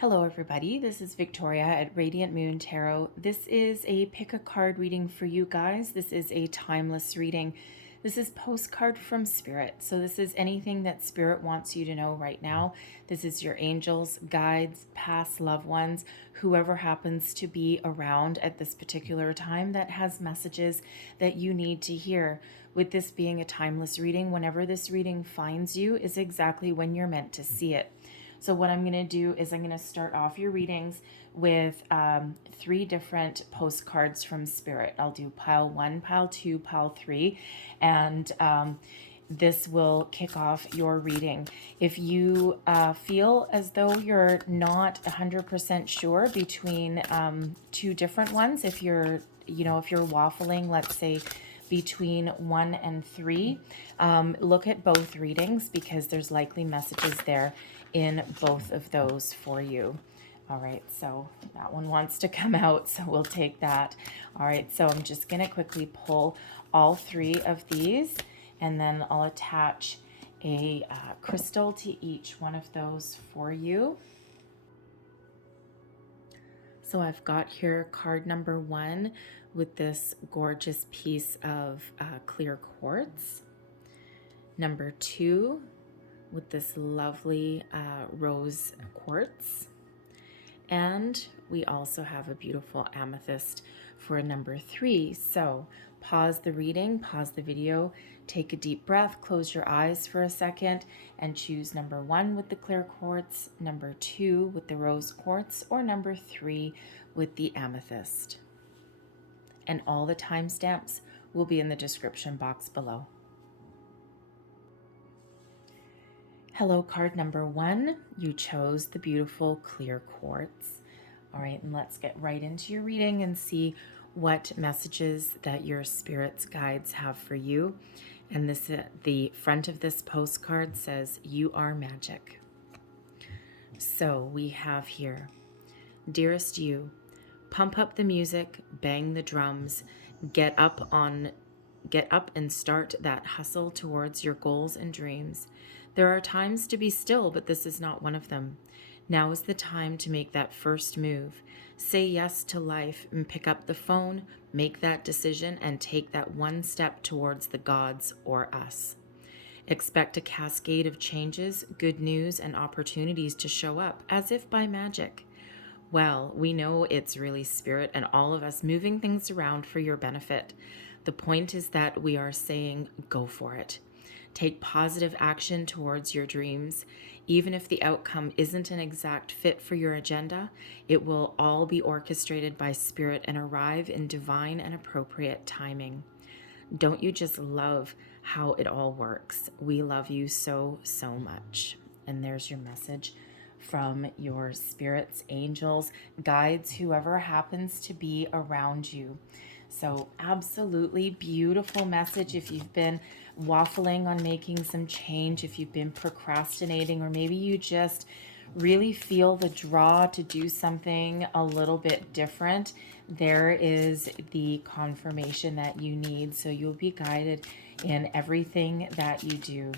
Hello everybody, this is Victoria at Radiant Moon Tarot. This is a pick a card reading for you guys. This is a timeless reading. This is postcard from Spirit. So this is anything that Spirit wants you to know right now. This is your angels, guides, past loved ones, whoever happens to be around at this particular time that has messages that you need to hear. With this being a timeless reading, whenever this reading finds you is exactly when you're meant to see it. So what I'm going to do is I'm going to start off your readings with 3 different postcards from Spirit. I'll do pile 1, pile 2, pile 3, and this will kick off your reading. If you feel as though you're not 100% sure between 2 different ones, if you're waffling, let's say, between 1 and 3, look at both readings because there's likely messages there in both of those for you. All right, so that one wants to come out, so we'll take that. All right, so I'm just going to quickly pull all 3 of these, and then I'll attach a crystal to each one of those for you. So I've got here card number 1 with this gorgeous piece of clear quartz. Number 2 with this lovely rose quartz. And we also have a beautiful amethyst for number 3. So pause the reading, pause the video, take a deep breath, close your eyes for a second, and choose number 1 with the clear quartz, number 2 with the rose quartz, or number 3 with the amethyst. And all the timestamps will be in the description box below. Hello, card number 1. You chose the beautiful clear quartz. All right, and let's get right into your reading and see what messages that your spirit's guides have for you. And this, the front of this postcard says, "You are magic." So we have here, "Dearest you, pump up the music, bang the drums, get up and start that hustle towards your goals and dreams. There are times to be still, but this is not one of them. Now is the time to make that first move. Say yes to life and pick up the phone, make that decision, and take that one step towards the gods or us. Expect a cascade of changes, good news, and opportunities to show up as if by magic. Well, we know it's really Spirit and all of us moving things around for your benefit. The point is that we are saying, go for it. Take positive action towards your dreams. Even if the outcome isn't an exact fit for your agenda, it will all be orchestrated by Spirit and arrive in divine and appropriate timing. Don't you just love how it all works? We love you so, so much." And there's your message from your spirits, angels, guides, whoever happens to be around you. So absolutely beautiful message. If you've been waffling on making some change, if you've been procrastinating, or maybe you just really feel the draw to do something a little bit different, there is the confirmation that you need. So you'll be guided in everything that you do.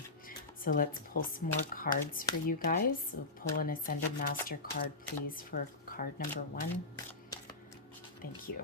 So let's pull some more cards for you guys. So pull an Ascended Master card, please, for card number 1. Thank you.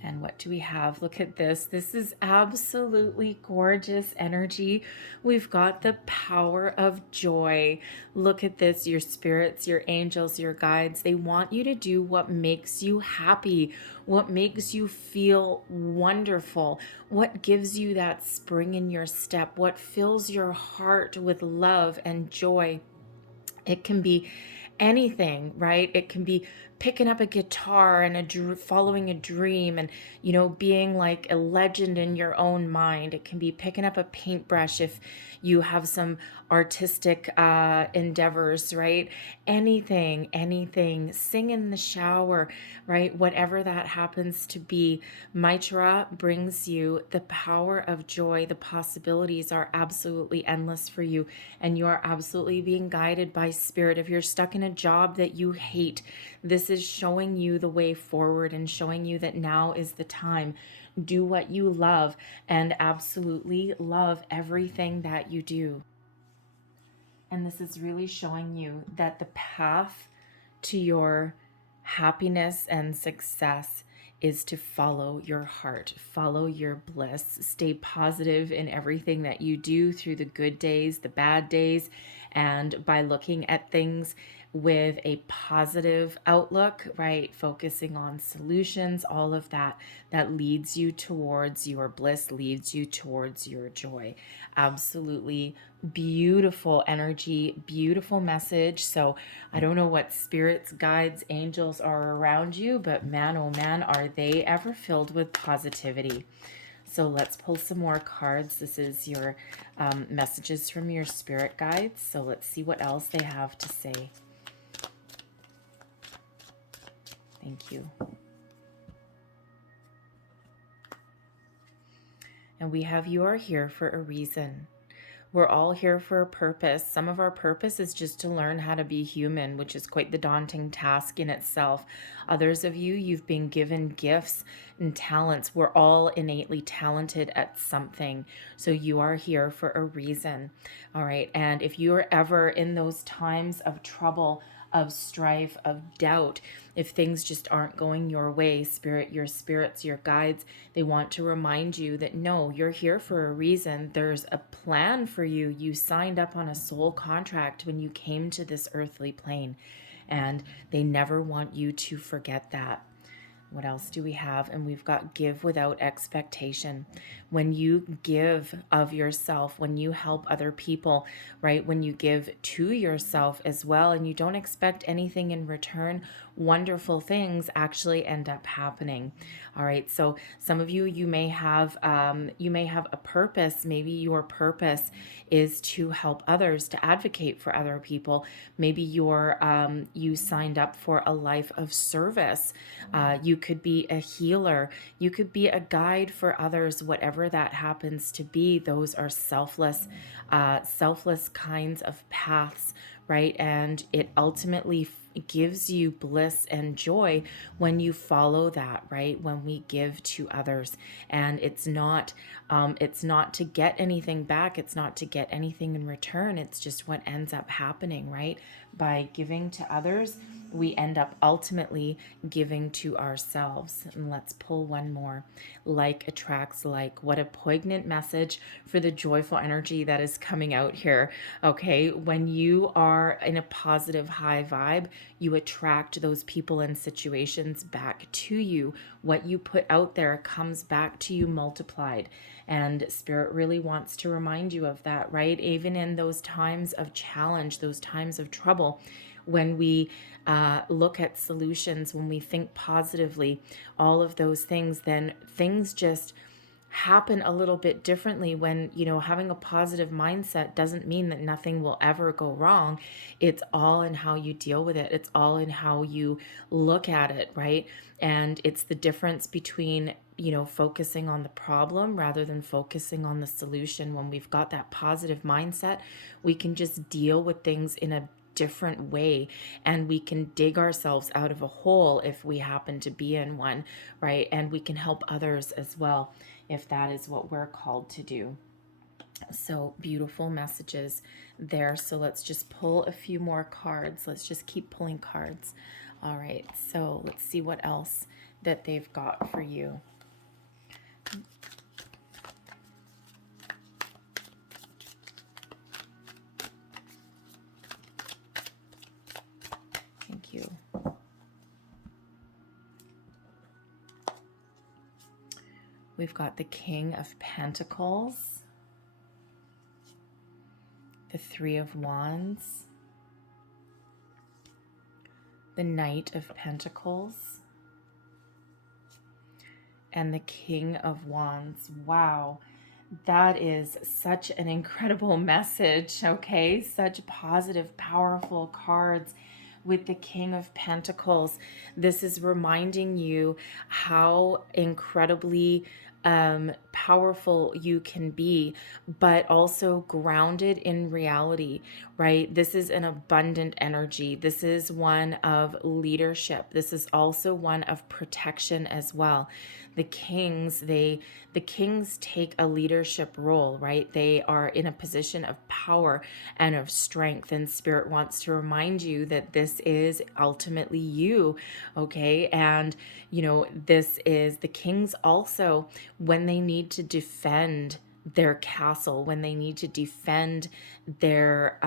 And what do we have? Look at this. This is absolutely gorgeous energy. We've got the power of joy. Look at this. Your spirits, your angels, your guides, they want you to do what makes you happy, what makes you feel wonderful, what gives you that spring in your step, what fills your heart with love and joy. It can be anything, right? It can be picking up a guitar and following a dream and, being like a legend in your own mind. It can be picking up a paintbrush if you have some artistic endeavors, right? Anything, sing in the shower, right? Whatever that happens to be. Maitreya brings you the power of joy. The possibilities are absolutely endless for you, and you are absolutely being guided by Spirit. If you're stuck in a job that you hate, this is showing you the way forward and showing you that now is the time. Do what you love and absolutely love everything that you do. And this is really showing you that the path to your happiness and success is to follow your heart, follow your bliss, stay positive in everything that you do through the good days, the bad days, and by looking at things with a positive outlook, right? Focusing on solutions, all of that, that leads you towards your bliss, leads you towards your joy. Absolutely beautiful energy, beautiful message. So I don't know what spirits, guides, angels are around you, but man, oh man, are they ever filled with positivity. So let's pull some more cards. This is your messages from your spirit guides. So let's see what else they have to say. Thank you. And we have you are here for a reason. We're all here for a purpose. Some of our purpose is just to learn how to be human, which is quite the daunting task in itself. Others of you, you've been given gifts and talents. We're all innately talented at something. So you are here for a reason. All right. And if you are ever in those times of trouble, of strife, of doubt, if things just aren't going your way, your spirits, your guides, they want to remind you that no, you're here for a reason. There's a plan for you. You signed up on a soul contract when you came to this earthly plane, and they never want you to forget that. What else do we have? And we've got give without expectation. When you give of yourself, when you help other people, right? When you give to yourself as well, and you don't expect anything in return, wonderful things actually end up happening. All right. So some of you, you may have a purpose. Maybe your purpose is to help others, to advocate for other people. Maybe you signed up for a life of service. You could be a healer. You could be a guide for others, whatever that happens to be. Those are selfless kinds of paths, right? And it ultimately gives you bliss and joy when you follow that, right? When we give to others, and it's not to get anything back. It's not to get anything in return. It's just what ends up happening, right? By giving to others, we end up ultimately giving to ourselves. And let's pull one more. Like attracts like. What a poignant message for the joyful energy that is coming out here. Okay, when you are in a positive high vibe, you attract those people and situations back to you. What you put out there comes back to you multiplied. And Spirit really wants to remind you of that, right? Even in those times of challenge, those times of trouble, when we look at solutions, when we think positively, all of those things, then things just happen a little bit differently. When, having a positive mindset doesn't mean that nothing will ever go wrong. It's all in how you deal with it. It's all in how you look at it, right? And it's the difference between, focusing on the problem rather than focusing on the solution. When we've got that positive mindset, we can just deal with things in a different way, and we can dig ourselves out of a hole if we happen to be in one, right? And we can help others as well if that is what we're called to do. So beautiful messages there. So let's just pull a few more cards. Let's just keep pulling cards. All right, so let's see what else that they've got for you. Thank you. We've got the King of Pentacles, the Three of Wands, the Knight of Pentacles, and the King of Wands. Wow, that is such an incredible message, okay? Such positive, powerful cards. With the King of Pentacles, this is reminding you how incredibly powerful you can be, but also grounded in reality, right? This is an abundant energy. This is one of leadership. This is also one of protection as well. the kings, the kings take a leadership role, right? They are in a position of power and of strength, and Spirit wants to remind you that this is ultimately you, okay? And this is the kings also, when they need to defend their castle, when they need to defend their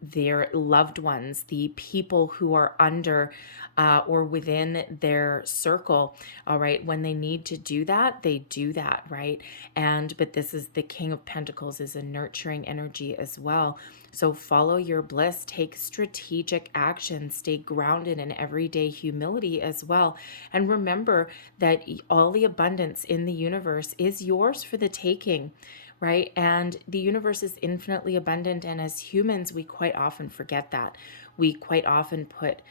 their loved ones, the people who are under or within their circle. All right, when they need to do that, they do that, right? But this is the King of Pentacles, is a nurturing energy as well. So follow your bliss, take strategic action, stay grounded in everyday humility as well. And remember that all the abundance in the universe is yours for the taking, right? And the universe is infinitely abundant. And as humans, we quite often forget that. We quite often put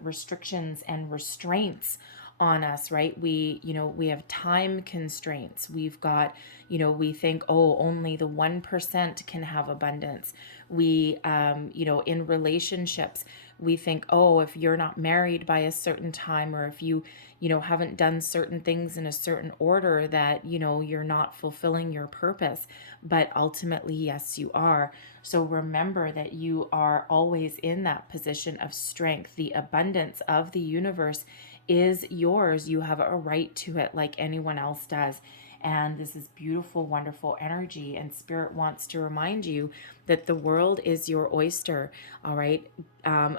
restrictions and restraints on us, right? We have time constraints. We've got, we think, oh, only the 1% can have abundance. We, in relationships, we think, oh, if you're not married by a certain time, or if you haven't done certain things in a certain order, that, you're not fulfilling your purpose. But ultimately, yes, you are. So remember that you are always in that position of strength. The abundance of the universe is yours. You have a right to it like anyone else does. And this is beautiful, wonderful energy. And Spirit wants to remind you that the world is your oyster. All right.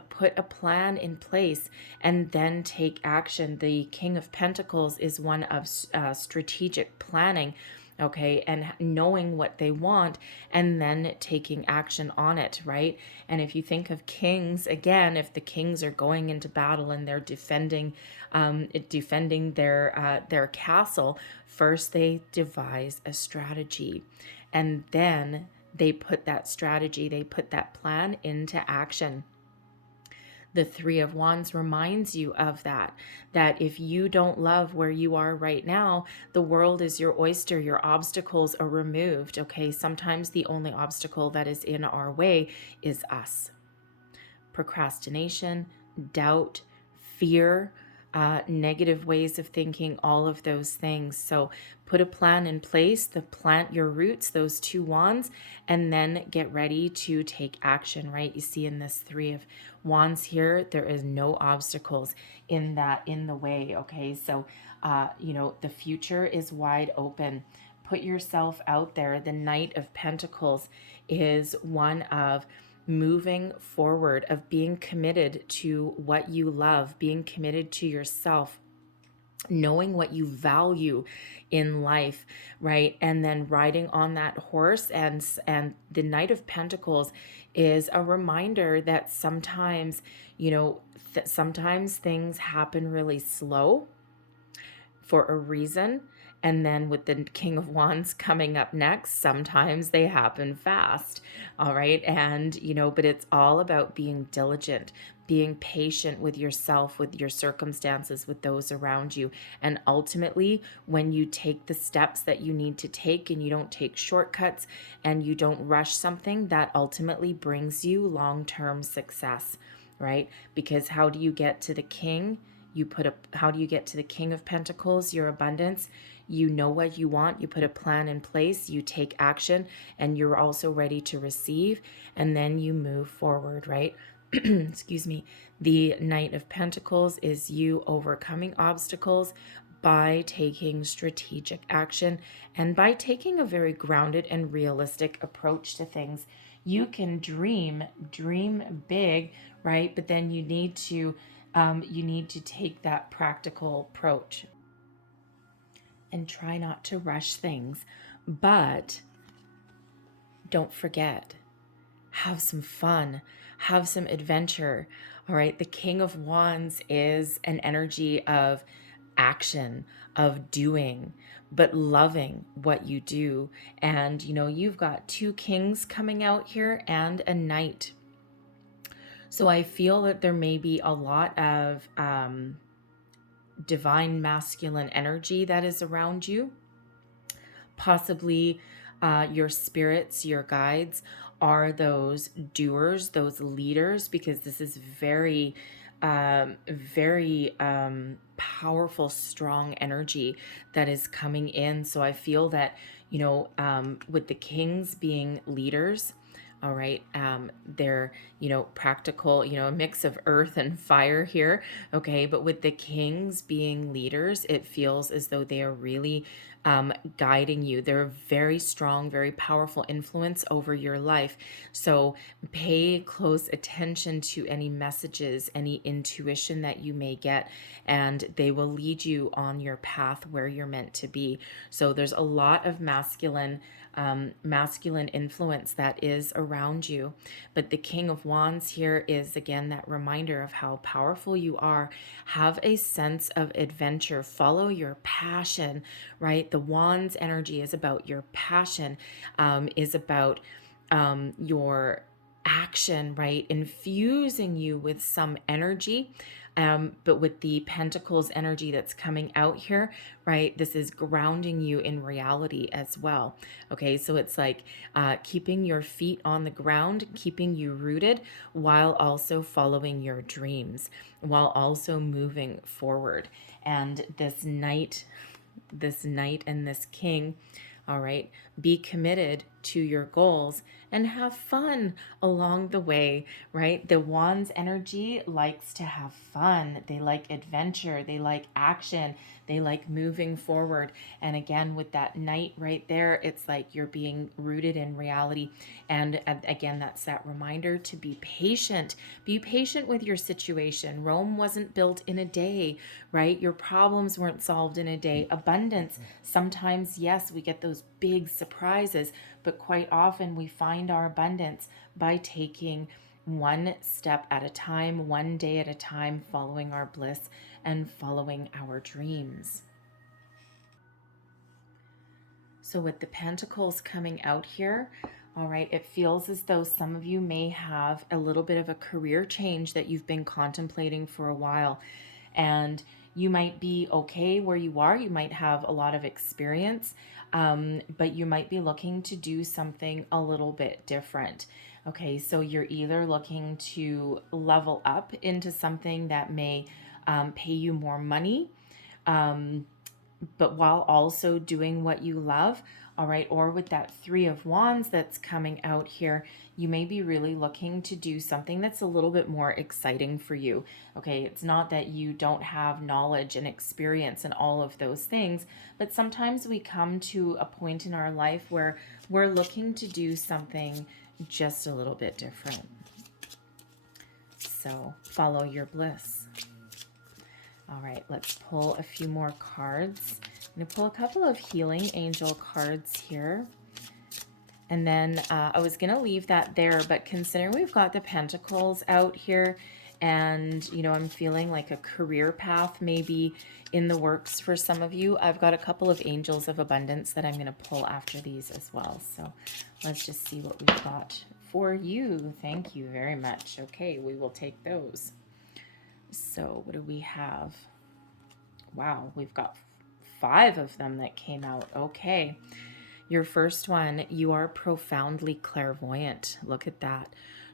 Put a plan in place and then take action. The King of Pentacles is one of strategic planning. Okay, and knowing what they want and then taking action on it, right? And if you think of kings, again, if the kings are going into battle and they're defending their castle, first they devise a strategy, and then they put that plan into action. The Three of Wands reminds you of that if you don't love where you are right now, the world is your oyster. Your obstacles are removed, okay? Sometimes the only obstacle that is in our way is us. Procrastination, doubt, fear, negative ways of thinking, all of those things. So put a plan in place, plant your roots, those two wands, and then get ready to take action, right? You see in this Three of Wands here, there is no obstacles in the way, okay? So, the future is wide open. Put yourself out there. The Knight of Pentacles is one of moving forward, of being committed to what you love, being committed to yourself, knowing what you value in life, right? And then riding on that horse. And the Knight of Pentacles is a reminder that sometimes, sometimes things happen really slow for a reason. And then with the King of Wands coming up next, sometimes they happen fast. All right. And, but it's all about being diligent, being patient with yourself, with your circumstances, with those around you. And ultimately, when you take the steps that you need to take and you don't take shortcuts and you don't rush something, that ultimately brings you long-term success, right? Because how do you get to the King? How do you get to the King of Pentacles, your abundance? You know what you want, you put a plan in place, you take action, and you're also ready to receive, and then you move forward, right? Excuse me. The Knight of Pentacles is you overcoming obstacles by taking strategic action and by taking a very grounded and realistic approach to things. You can dream big, right? But then you need to take that practical approach and try not to rush things. But don't forget, have some fun, have some adventure. All right. The King of Wands is an energy of action, of doing, but loving what you do. And, you've got two kings coming out here and a knight. So I feel that there may be a lot of divine masculine energy that is around you. Possibly your spirits, your guides are those doers, those leaders, because this is very very powerful, strong energy that is coming in. So I feel that, with the kings being leaders, all right, they're, practical, a mix of earth and fire here. Okay. But with the kings being leaders, it feels as though they are really guiding you. They're a very strong, very powerful influence over your life. So pay close attention to any messages, any intuition that you may get, and they will lead you on your path where you're meant to be. So there's a lot of masculine influence that is around you. But the King of Wands here is again that reminder of how powerful you are. Have a sense of adventure, follow your passion, right? The Wands energy is about your passion, is about your action, right? Infusing you with some energy. But with the Pentacles energy that's coming out here, right? This is grounding you in reality as well. Okay, so it's like keeping your feet on the ground, keeping you rooted while also following your dreams, while also moving forward. And this knight and this king, all right, be committed to your goals and have fun along the way, right? The Wands energy likes to have fun. They like adventure. They like action. They like moving forward. And again, with that knight right there, it's like you're being rooted in reality. And again, that's that reminder to be patient. Be patient with your situation. Rome wasn't built in a day, right? Your problems weren't solved in a day. Abundance, sometimes, yes, we get those big surprises, but quite often we find our abundance by taking one step at a time, one day at a time, following our bliss and following our dreams. So with the Pentacles coming out here, all right, it feels as though some of you may have a little bit of a career change that you've been contemplating for a while. And you might be okay where you are. You might have a lot of experience, but you might be looking to do something a little bit different. Okay, so you're either looking to level up into something that may pay you more money, but while also doing what you love, all right, or with that Three of Wands that's coming out here, you may be really looking to do something that's a little bit more exciting for you. Okay, it's not that you don't have knowledge and experience and all of those things, but sometimes we come to a point in our life where we're looking to do something just a little bit different. So follow your bliss. All right, let's pull a few more cards. I'm going to pull a couple of healing angel cards here. And then I was going to leave that there, but considering we've got the Pentacles out here and, I'm feeling like a career path maybe in the works for some of you, I've got a couple of angels of abundance that I'm going to pull after these as well. So let's just see what we've got for you. Thank you very much. Okay, we will take those. So what do we have? Wow, we've got 5 of them that came out. Okay. Your first one, you are profoundly clairvoyant. Look at that.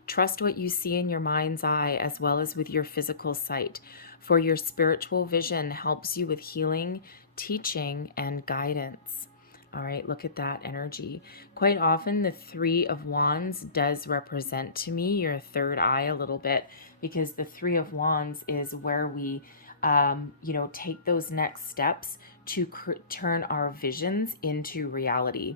Trust what you see in your mind's eye as well as with your physical sight, for your spiritual vision helps you with healing, teaching, and guidance. All right, look at that energy. Quite often, the Three of Wands does represent to me your third eye a little bit, because the Three of Wands is where we, take those next steps to turn our visions into reality,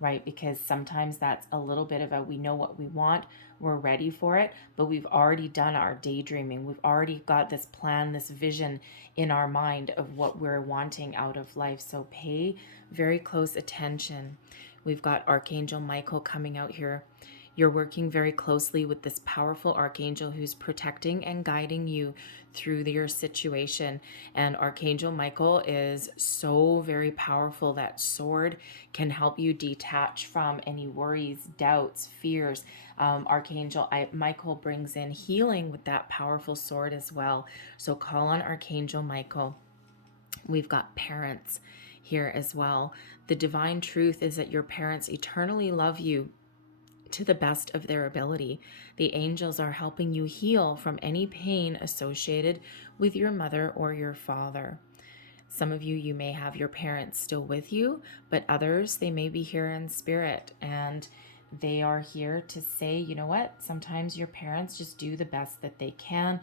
right? Because sometimes that's a little bit of we know what we want, we're ready for it, but we've already done our daydreaming. We've already got this plan, this vision in our mind of what we're wanting out of life. So pay very close attention. We've got Archangel Michael coming out here. You're working very closely with this powerful archangel who's protecting and guiding you through your situation. And Archangel Michael is so very powerful. That sword can help you detach from any worries, doubts, fears. Archangel Michael brings in healing with that powerful sword as well. So call on Archangel Michael. We've got parents here as well. The divine truth is that your parents eternally love you. to the best of their ability. The angels are helping you heal from any pain associated with your mother or your father. Some of you may have your parents still with you, but others, they may be here in spirit, and they are here to say, you know what, sometimes your parents just do the best that they can.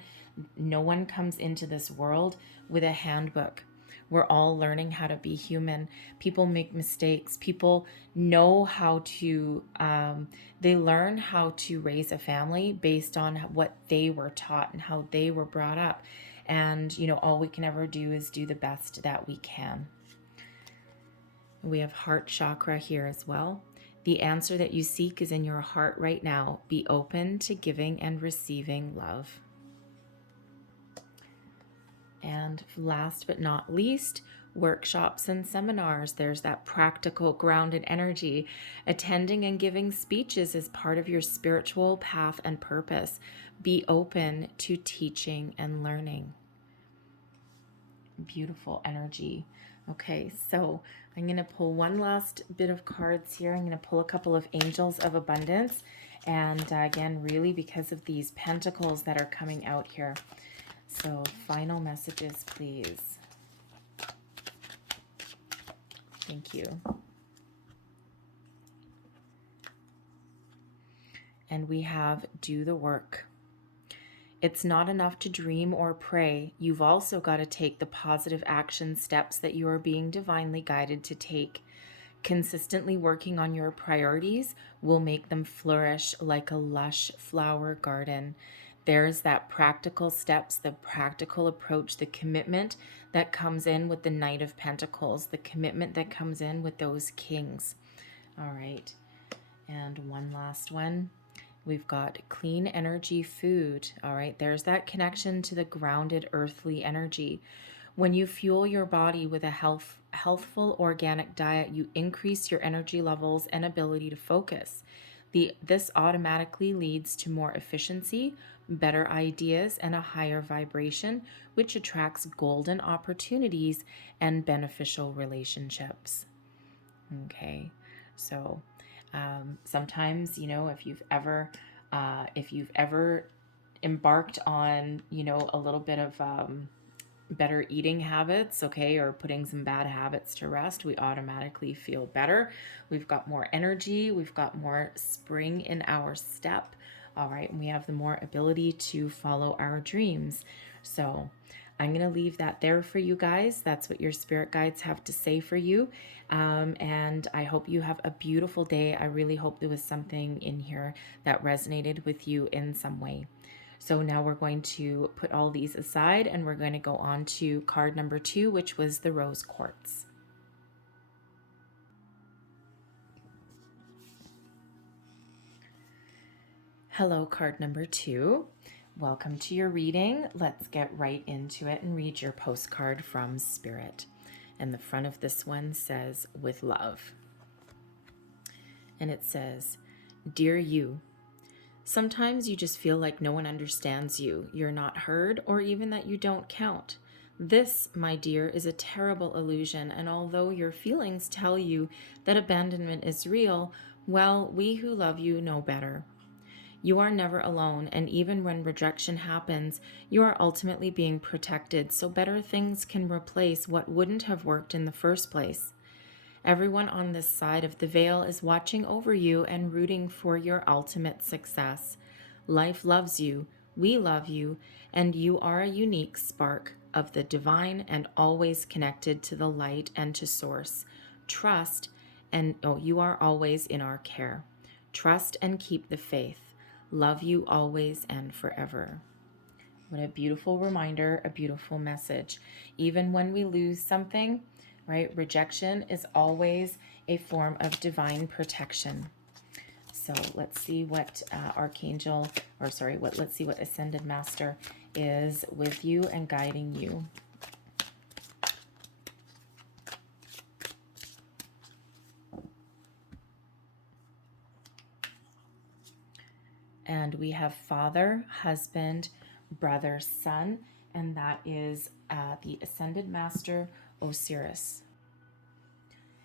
No one comes into this world with a handbook. We're all learning how to be human. People make mistakes. People know how to, they learn how to raise a family based on what they were taught and how they were brought up. And, all we can ever do is do the best that we can. We have heart chakra here as well. The answer that you seek is in your heart right now. Be open to giving and receiving love. And last but not least, workshops and seminars. There's that practical, grounded energy. Attending and giving speeches is part of your spiritual path and purpose. Be open to teaching and learning. Beautiful energy. Okay, so I'm going to pull one last bit of cards here. I'm going to pull a couple of angels of abundance. And again, really because of these pentacles that are coming out here. So final messages, please. Thank you. And we have do the work. It's not enough to dream or pray. You've also got to take the positive action steps that you are being divinely guided to take. Consistently working on your priorities will make them flourish like a lush flower garden. There's that practical steps, the practical approach, the commitment that comes in with the Knight of Pentacles, the commitment that comes in with those kings. All right. And one last one. We've got clean energy food. All right. There's that connection to the grounded earthly energy. When you fuel your body with a healthful organic diet, you increase your energy levels and ability to focus. This automatically leads to more efficiency, better ideas, and a higher vibration, which attracts golden opportunities and beneficial relationships. Okay, so sometimes, if you've ever embarked on, a little bit of better eating habits, okay, or putting some bad habits to rest, we automatically feel better. We've got more energy, we've got more spring in our step, all right, and we have the more ability to follow our dreams. So I'm going to leave that there for you guys. That's what your spirit guides have to say for you. And I hope you have a beautiful day. I really hope there was something in here that resonated with you in some way. So now we're going to put all these aside and we're going to go on to card number 2, which was the rose quartz. Hello, card number 2. Welcome to your reading. Let's get right into it and read your postcard from Spirit. And the front of this one says, with love. And it says, Dear you, sometimes you just feel like no one understands you, you're not heard, or even that you don't count. This, my dear, is a terrible illusion, and although your feelings tell you that abandonment is real, well, we who love you know better. You are never alone, and even when rejection happens, you are ultimately being protected so better things can replace what wouldn't have worked in the first place. Everyone on this side of the veil is watching over you and rooting for your ultimate success. Life loves you, we love you, and you are a unique spark of the divine and always connected to the light and to source. Trust, and you are always in our care. Trust and keep the faith. Love you always and forever. What a beautiful reminder, a beautiful message. Even when we lose something, right? Rejection is always a form of divine protection. So let's see what let's see what Ascended Master is with you and guiding you. And we have Father, Husband, Brother, Son, and that is the Ascended Master Osiris.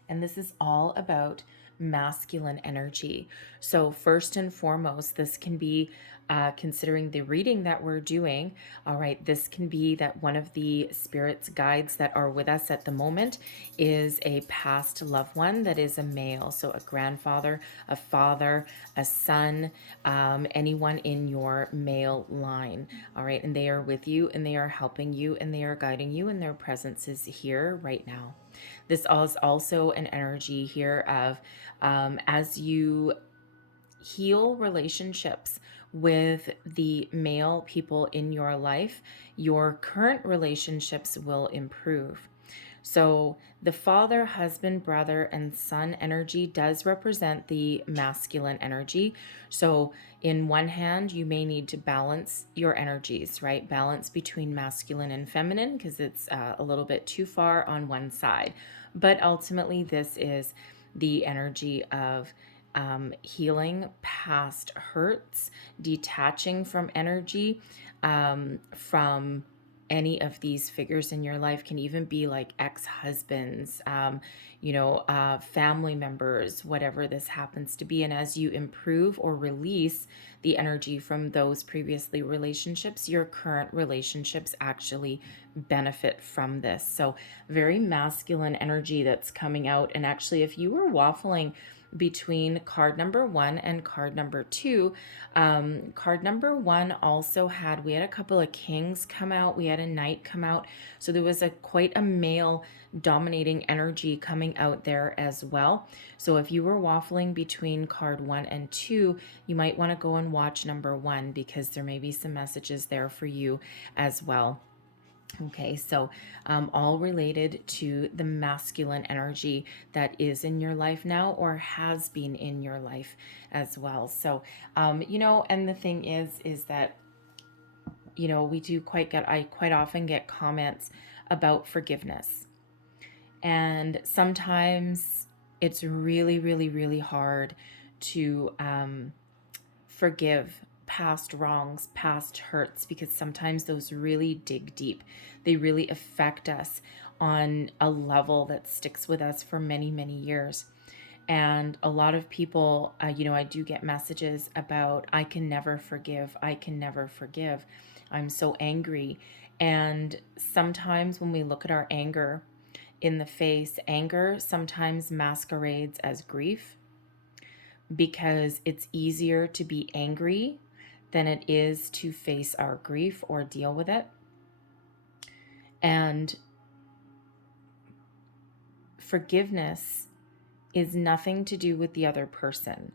And this is all about masculine energy. So, first and foremost, this can be considering the reading that we're doing. All right, this can be that one of the spirits guides that are with us at the moment is a past loved one that is a male. So, a grandfather, a father, a son, anyone in your male line. All right, and they are with you and they are helping you and they are guiding you, and their presence is here right now. This is also an energy here of as you heal relationships with the male people in your life, your current relationships will improve. So the father, husband, brother, and son energy does represent the masculine energy. So in one hand, you may need to balance your energies, right? Balance between masculine and feminine, because it's a little bit too far on one side. But ultimately, this is the energy of healing past hurts, detaching from energy, from any of these figures in your life. Can even be like ex-husbands, family members, whatever this happens to be. And as you improve or release the energy from those previously relationships, your current relationships actually benefit from this. So very masculine energy that's coming out. And actually, if you were waffling between card number 1 and card number 2, card number 1 also we had a couple of kings come out, we had a knight come out, so there was quite a male dominating energy coming out there as well. So if you were waffling between card 1 and 2, you might want to go and watch number 1, because there may be some messages there for you as well. Okay, so all related to the masculine energy that is in your life now or has been in your life as well. So, and the thing is that, I quite often get comments about forgiveness. And sometimes it's really, really, really hard to forgive past wrongs, past hurts, because sometimes those really dig deep. They really affect us on a level that sticks with us for many, many years. And a lot of people, I do get messages about, I can never forgive. I can never forgive. I'm so angry. And sometimes when we look at our anger in the face, anger sometimes masquerades as grief, because it's easier to be angry than it is to face our grief or deal with it. And forgiveness is nothing to do with the other person,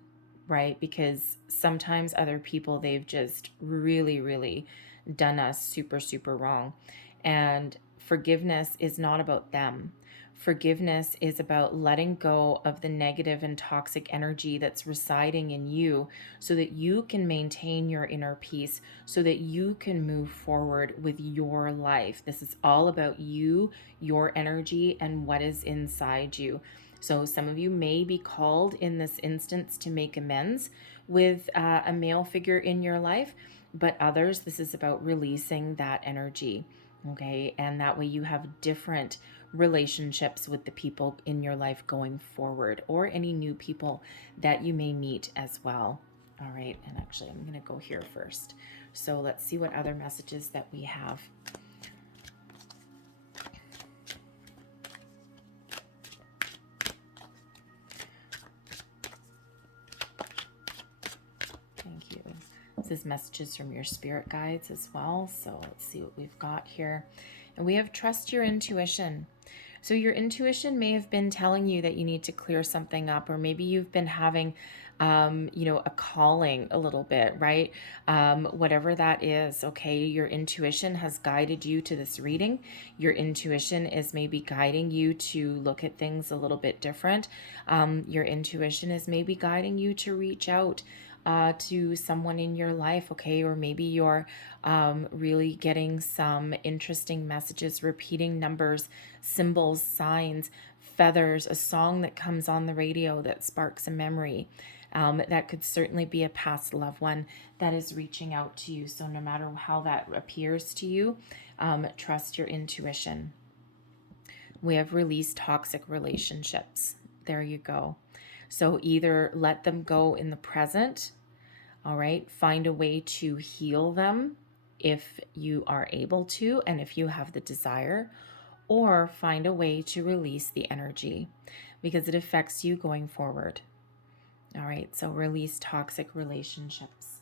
right? Because sometimes other people, they've just really, really done us super, super wrong. And forgiveness is not about them. Forgiveness is about letting go of the negative and toxic energy that's residing in you, so that you can maintain your inner peace, so that you can move forward with your life. This is all about you, your energy, and what is inside you. So some of you may be called in this instance to make amends with a male figure in your life, but others, this is about releasing that energy. Okay, and that way you have different relationships with the people in your life going forward, or any new people that you may meet as well. All right, and actually I'm going to go here first. So let's see what other messages that we have. Thank you. This is messages from your spirit guides as well. So let's see what we've got here. And we have trust your intuition. So your intuition may have been telling you that you need to clear something up, or maybe you've been having, a calling a little bit, right? Whatever that is, okay? Your intuition has guided you to this reading. Your intuition is maybe guiding you to look at things a little bit different. Your intuition is maybe guiding you to reach out to someone in your life, okay? Or maybe you're really getting some interesting messages, repeating numbers, symbols, signs, feathers, a song that comes on the radio that sparks a memory. That could certainly be a past loved one that is reaching out to you. So no matter how that appears to you, trust your intuition. We have released toxic relationships. There you go. So either let them go in the present, all right, find a way to heal them if you are able to and if you have the desire, or find a way to release the energy because it affects you going forward. All right, so release toxic relationships.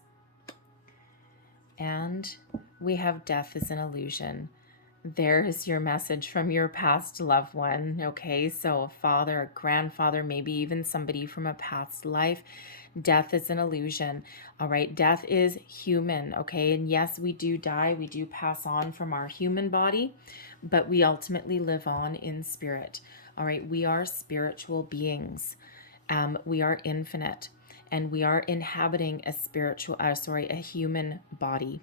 And we have death is an illusion. There's your message from your past loved one. Okay, so a father, a grandfather, maybe even somebody from a past life. Death is an illusion. All right, death is human. Okay, and yes, we do die, we do pass on from our human body, but we ultimately live on in spirit. All right, we are spiritual beings. We are infinite, and we are inhabiting a human body.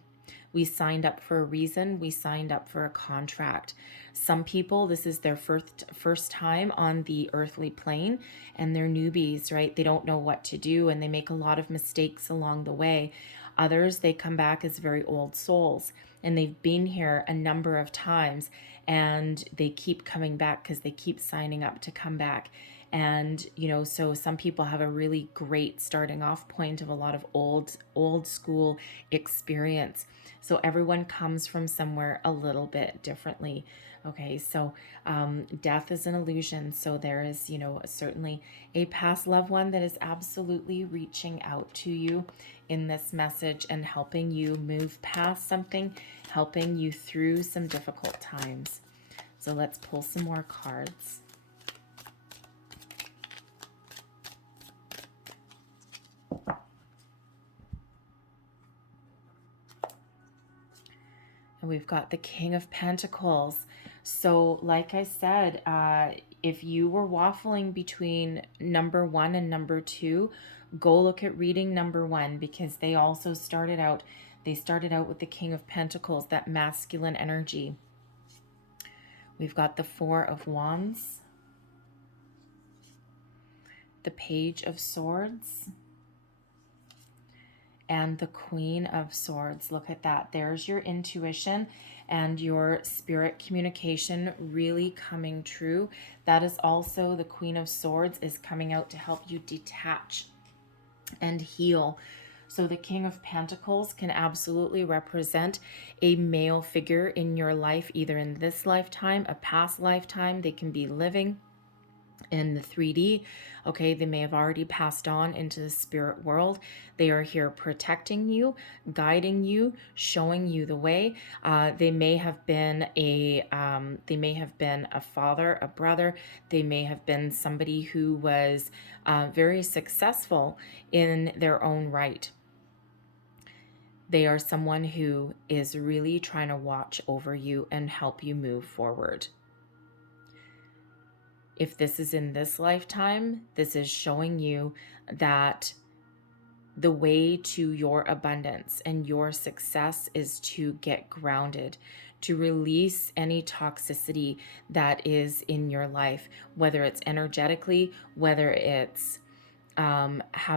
We signed up for a reason. We signed up for a contract. Some people, this is their first time on the earthly plane, and they're newbies, right? They don't know what to do, and they make a lot of mistakes along the way. Others, they come back as very old souls, and they've been here a number of times, and they keep coming back because they keep signing up to come back. And so some people have a really great starting off point of a lot of old school experience. So everyone comes from somewhere a little bit differently. Okay, so death is an illusion. So there is, certainly a past loved one that is absolutely reaching out to you in this message and helping you move past something, helping you through some difficult times. So let's pull some more cards. And we've got the King of Pentacles. So like I said, if you were waffling between number 1 and number 2, go look at reading number 1, because they also started out with the King of Pentacles, that masculine energy. We've got the Four of Wands, the Page of Swords, and the Queen of Swords. Look at that. There's your intuition and your spirit communication really coming true. That is also the Queen of Swords is coming out to help you detach and heal. So the King of Pentacles can absolutely represent a male figure in your life, either in this lifetime, a past lifetime. They can be living in the 3D. Okay, they may have already passed on into the spirit world. They are here protecting you, guiding you, showing you the way. They may have been a father, a brother. They may have been somebody who was very successful in their own right. They are someone who is really trying to watch over you and help you move forward. If this is in this lifetime, this is showing you that the way to your abundance and your success is to get grounded, to release any toxicity that is in your life, whether it's energetically, whether it's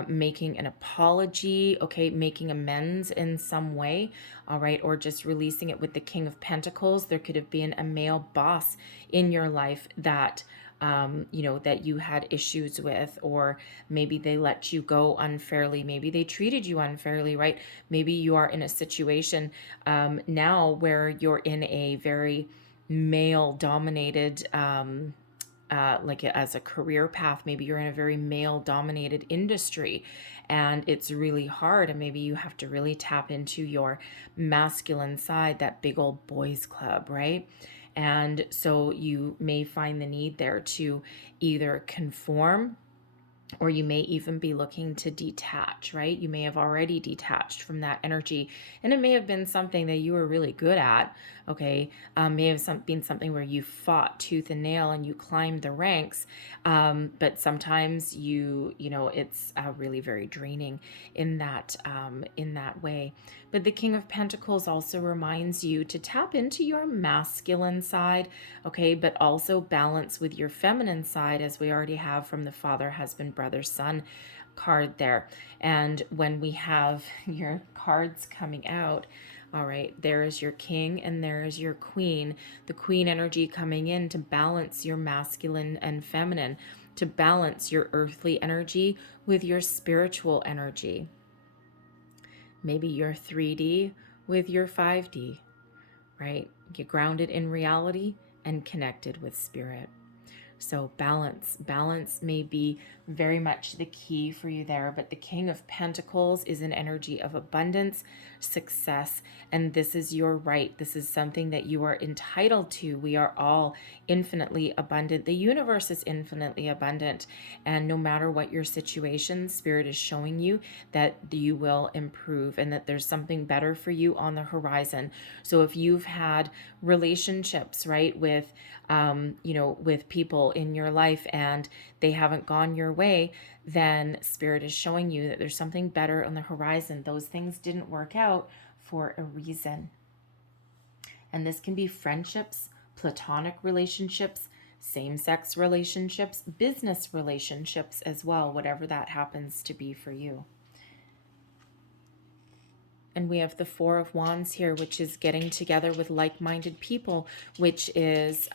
making an apology, okay, making amends in some way, all right, or just releasing it with the King of Pentacles. There could have been a male boss in your life that that you had issues with, or maybe they let you go unfairly. Maybe they treated you unfairly, right? Maybe you are in a situation now where you're in a very male dominated as a career path. Maybe you're in a very male dominated industry and it's really hard, and maybe you have to really tap into your masculine side, that big old boys club, right? And so you may find the need there to either conform, or you may even be looking to detach, right? You may have already detached from that energy, and it may have been something that you were really good at, okay? May have been something where you fought tooth and nail and you climbed the ranks, but sometimes it's really very draining in that way. But the King of Pentacles also reminds you to tap into your masculine side, okay, but also balance with your feminine side, as we already have from the Father, Husband, Brother, Son card there. And when we have your cards coming out, all right, there is your King and there is your Queen. The Queen energy coming in to balance your masculine and feminine. to balance your earthly energy with your spiritual energy. Maybe your 3D with your 5D, right? Get grounded in reality and connected with spirit. So balance may be very much the key for you there. But the King of Pentacles is an energy of abundance, success, and this is your right. This is something that you are entitled to. We are all infinitely abundant. The universe is infinitely abundant. And no matter what your situation, Spirit is showing you that you will improve and that there's something better for you on the horizon. So if you've had relationships, right, with with people in your life and they haven't gone your way, then Spirit is showing you that there's something better on the horizon. Those things didn't work out for a reason. And this can be friendships, platonic relationships, same-sex relationships, business relationships as well, whatever that happens to be for you. And we have the Four of Wands here, which is getting together with like-minded people, which is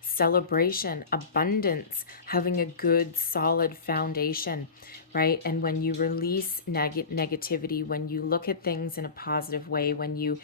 celebration, abundance, having a good, solid foundation, right? And when you release negativity, when you look at things in a positive way, when you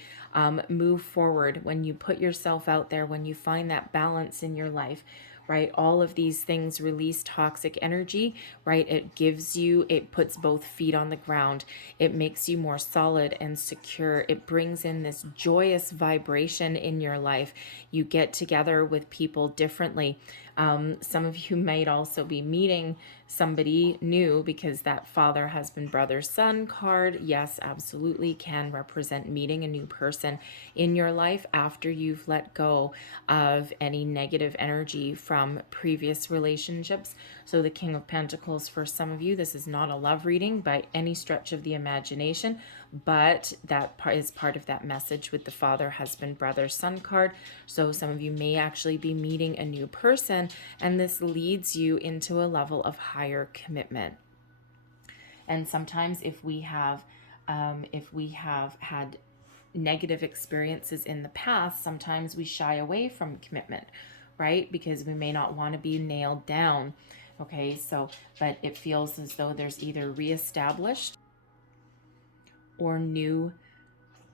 move forward, when you put yourself out there, when you find that balance in your life, right? All of these things release toxic energy, right? It puts both feet on the ground. It makes you more solid and secure. It brings in this joyous vibration in your life. You get together with people differently. Some of you might also be meeting somebody new because that father, husband, brother, son card, yes, absolutely can represent meeting a new person in your life after you've let go of any negative energy from previous relationships. So the King of Pentacles, for some of you, this is not a love reading by any stretch of the imagination, but that is part of that message with the father, husband, brother, son card. So some of you may actually be meeting a new person, and this leads you into a level of higher commitment. And sometimes if we have had negative experiences in the past, sometimes we shy away from commitment, right? Because we may not want to be nailed down. Okay, so, but it feels as though there's either reestablished or new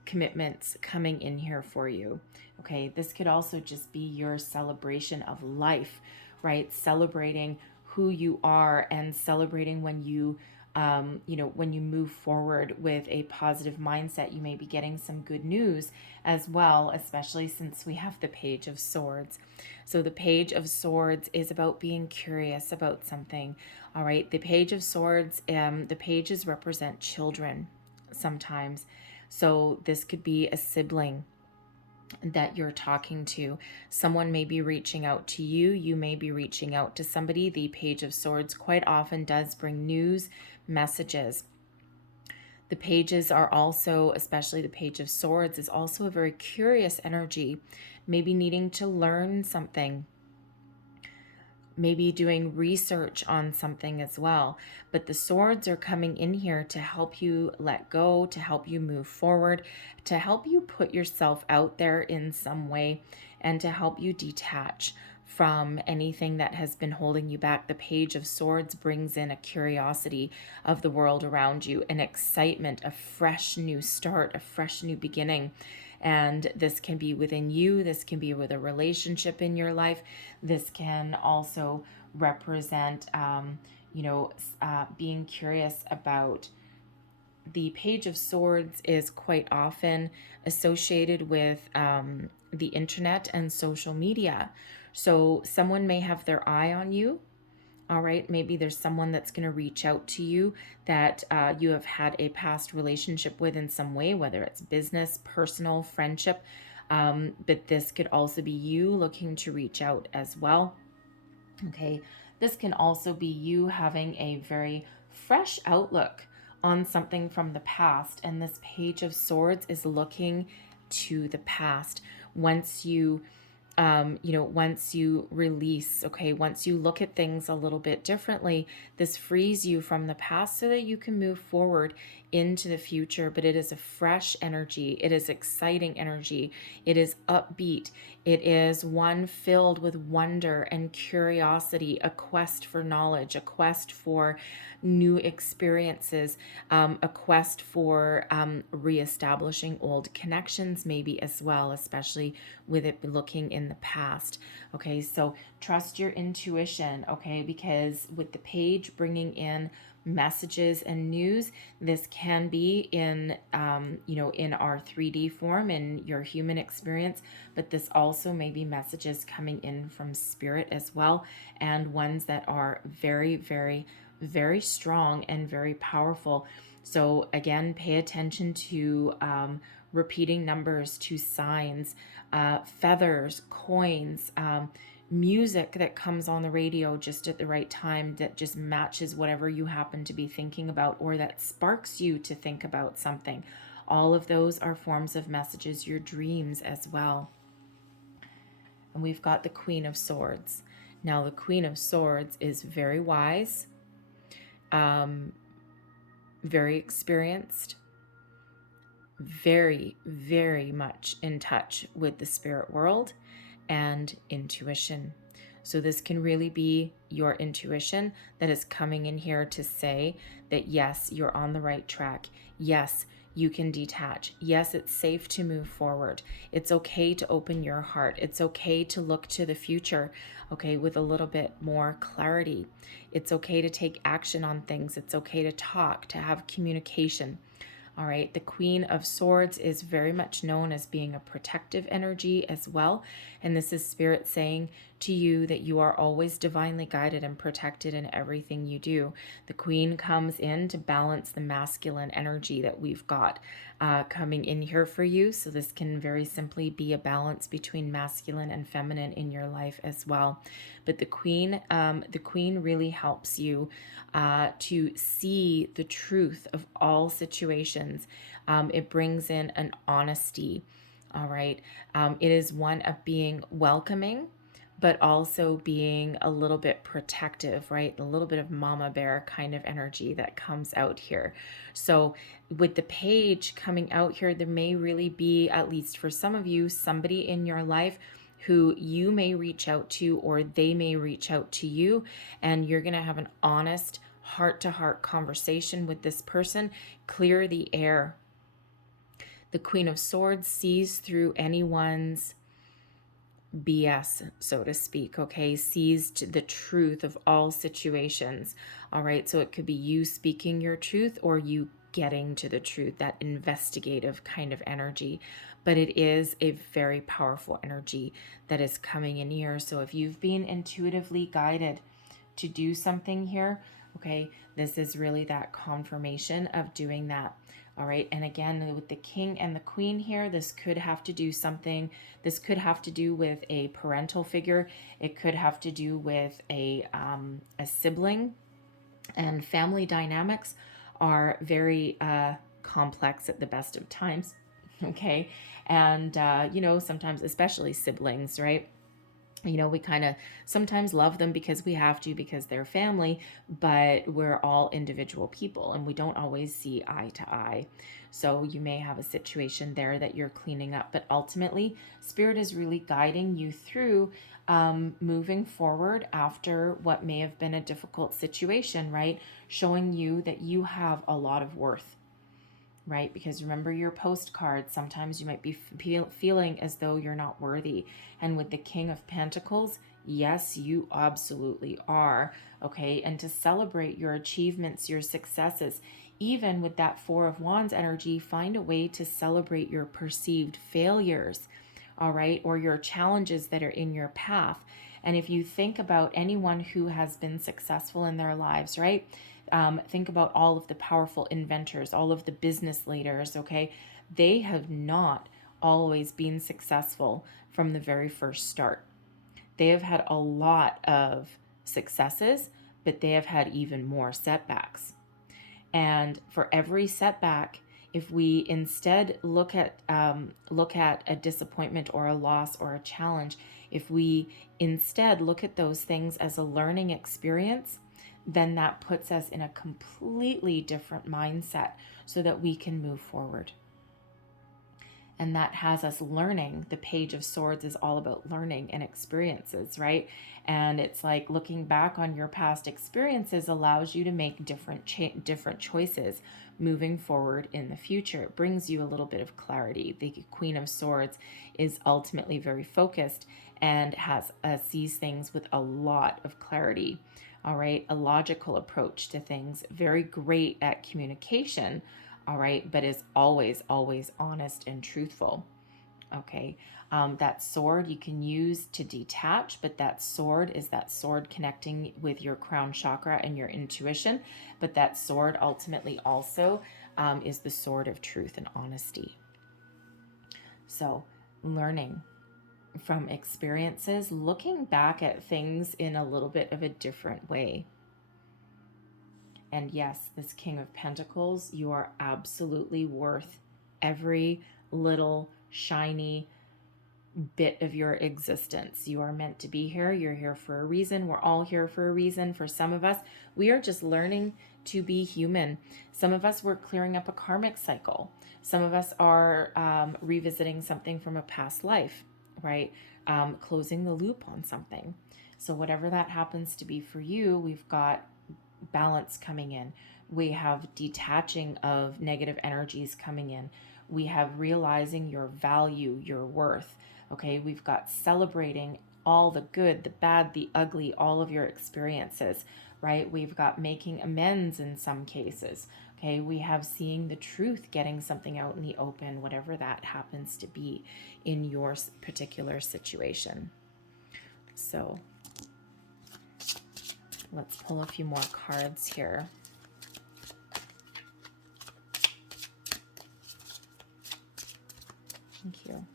commitments coming in here for you. Okay, this could also just be your celebration of life, right? Celebrating who you are and celebrating when you when you move forward with a positive mindset. You may be getting some good news as well, especially since we have the Page of Swords. So the Page of Swords is about being curious about something. All right, the Page of Swords, the pages represent children sometimes. So this could be a sibling that you're talking to. Someone may be reaching out to you. You may be reaching out to somebody. The Page of Swords quite often does bring news, messages. The pages are also, especially the Page of Swords, is also a very curious energy, maybe needing to learn something, maybe doing research on something as well. But the swords are coming in here to help you let go, to help you move forward, to help you put yourself out there in some way, and to help you detach from anything that has been holding you back. The Page of Swords brings in a curiosity of the world around you, an excitement, a fresh new start, a fresh new beginning. And this can be within you. This can be with a relationship in your life. This can also represent, being curious about. The Page of Swords is quite often associated with the internet and social media. So someone may have their eye on you. All right, maybe there's someone that's going to reach out to you that you have had a past relationship with in some way, whether it's business, personal, friendship. But this could also be you looking to reach out as well. Okay, this can also be you having a very fresh outlook on something from the past. And this Page of Swords is looking to the past. Once you once you release, okay, once you look at things a little bit differently, this frees you from the past so that you can move forward into the future. But it is a fresh energy. It is exciting energy. It is upbeat. It is one filled with wonder and curiosity, a quest for knowledge, a quest for new experiences, a quest for reestablishing old connections, maybe as well, especially with it looking in the past. Okay, so trust your intuition, okay, because with the page bringing in messages and news, this can be in in our 3D form, in your human experience, but this also may be messages coming in from spirit as well, and ones that are very, very, very strong and very powerful. So again, pay attention to repeating numbers, to signs, feathers, coins, music that comes on the radio just at the right time that just matches whatever you happen to be thinking about, or that sparks you to think about something. All of those are forms of messages, your dreams as well. And we've got the Queen of Swords. Now, the Queen of Swords is very wise, very experienced, very, very much in touch with the spirit world and intuition. So this can really be your intuition that is coming in here to say that yes, you're on the right track. Yes, you can detach. Yes, it's safe to move forward. It's okay to open your heart. It's okay to look to the future, okay, with a little bit more clarity. It's okay to take action on things. It's okay to talk, to have communication. All right, the Queen of Swords is very much known as being a protective energy as well. And this is Spirit saying to you that you are always divinely guided and protected in everything you do. The Queen comes in to balance the masculine energy that we've got coming in here for you. So this can very simply be a balance between masculine and feminine in your life as well. But the Queen really helps you to see the truth of all situations. It brings in an honesty. All right. It is one of being welcoming, but also being a little bit protective, right? A little bit of mama bear kind of energy that comes out here. So with the page coming out here, there may really be, at least for some of you, somebody in your life who you may reach out to, or they may reach out to you, and you're going to have an honest heart-to-heart conversation with this person. Clear the air. The Queen of Swords sees through anyone's BS, so to speak, okay? Sees the truth of all situations, all right? So it could be you speaking your truth or you getting to the truth, that investigative kind of energy. But it is a very powerful energy that is coming in here. So if you've been intuitively guided to do something here, okay, this is really that confirmation of doing that. All right, and again, with the King and the Queen here, this could have to do something. This could have to do with a parental figure. It could have to do with a sibling. And family dynamics are very complex at the best of times. Okay, and sometimes, especially siblings, right? We kind of sometimes love them because we have to, because they're family, but we're all individual people and we don't always see eye to eye. So you may have a situation there that you're cleaning up, but ultimately Spirit is really guiding you through moving forward after what may have been a difficult situation, right? Showing you that you have a lot of worth. Right? Because remember your postcard, sometimes you might be feeling as though you're not worthy. And with the King of Pentacles, yes, you absolutely are. Okay. And to celebrate your achievements, your successes, even with that Four of Wands energy, find a way to celebrate your perceived failures. All right. Or your challenges that are in your path. And if you think about anyone who has been successful in their lives, right? Think about all of the powerful inventors, all of the business leaders, okay? They have not always been successful from the very first start. They have had a lot of successes, but they have had even more setbacks. And for every setback, If we instead look at a disappointment or a loss or a challenge, if we instead look at those things as a learning experience, then that puts us in a completely different mindset so that we can move forward. And that has us learning. The Page of Swords is all about learning and experiences, right? And it's like looking back on your past experiences allows you to make different choices moving forward in the future. It brings you a little bit of clarity. The Queen of Swords is ultimately very focused and sees things with a lot of clarity. All right, a logical approach to things, very great at communication. All right, but is always, always honest and truthful. Okay, that sword you can use to detach, but that sword is that sword connecting with your crown chakra and your intuition. But that sword ultimately also is the sword of truth and honesty. So, learning from experiences, looking back at things in a little bit of a different way. And yes, this King of Pentacles, you are absolutely worth every little shiny bit of your existence. You are meant to be here. You're here for a reason. We're all here for a reason. For some of us, we are just learning to be human. Some of us, we're clearing up a karmic cycle. Some of us are revisiting something from a past life, right? Closing the loop on something. So whatever that happens to be for you, we've got balance coming in. We have detaching of negative energies coming in. We have realizing your value, your worth. Okay, we've got celebrating all the good, the bad, the ugly, all of your experiences, right? We've got making amends in some cases. Okay, we have seeing the truth, getting something out in the open, whatever that happens to be in your particular situation. So let's pull a few more cards here. Thank you.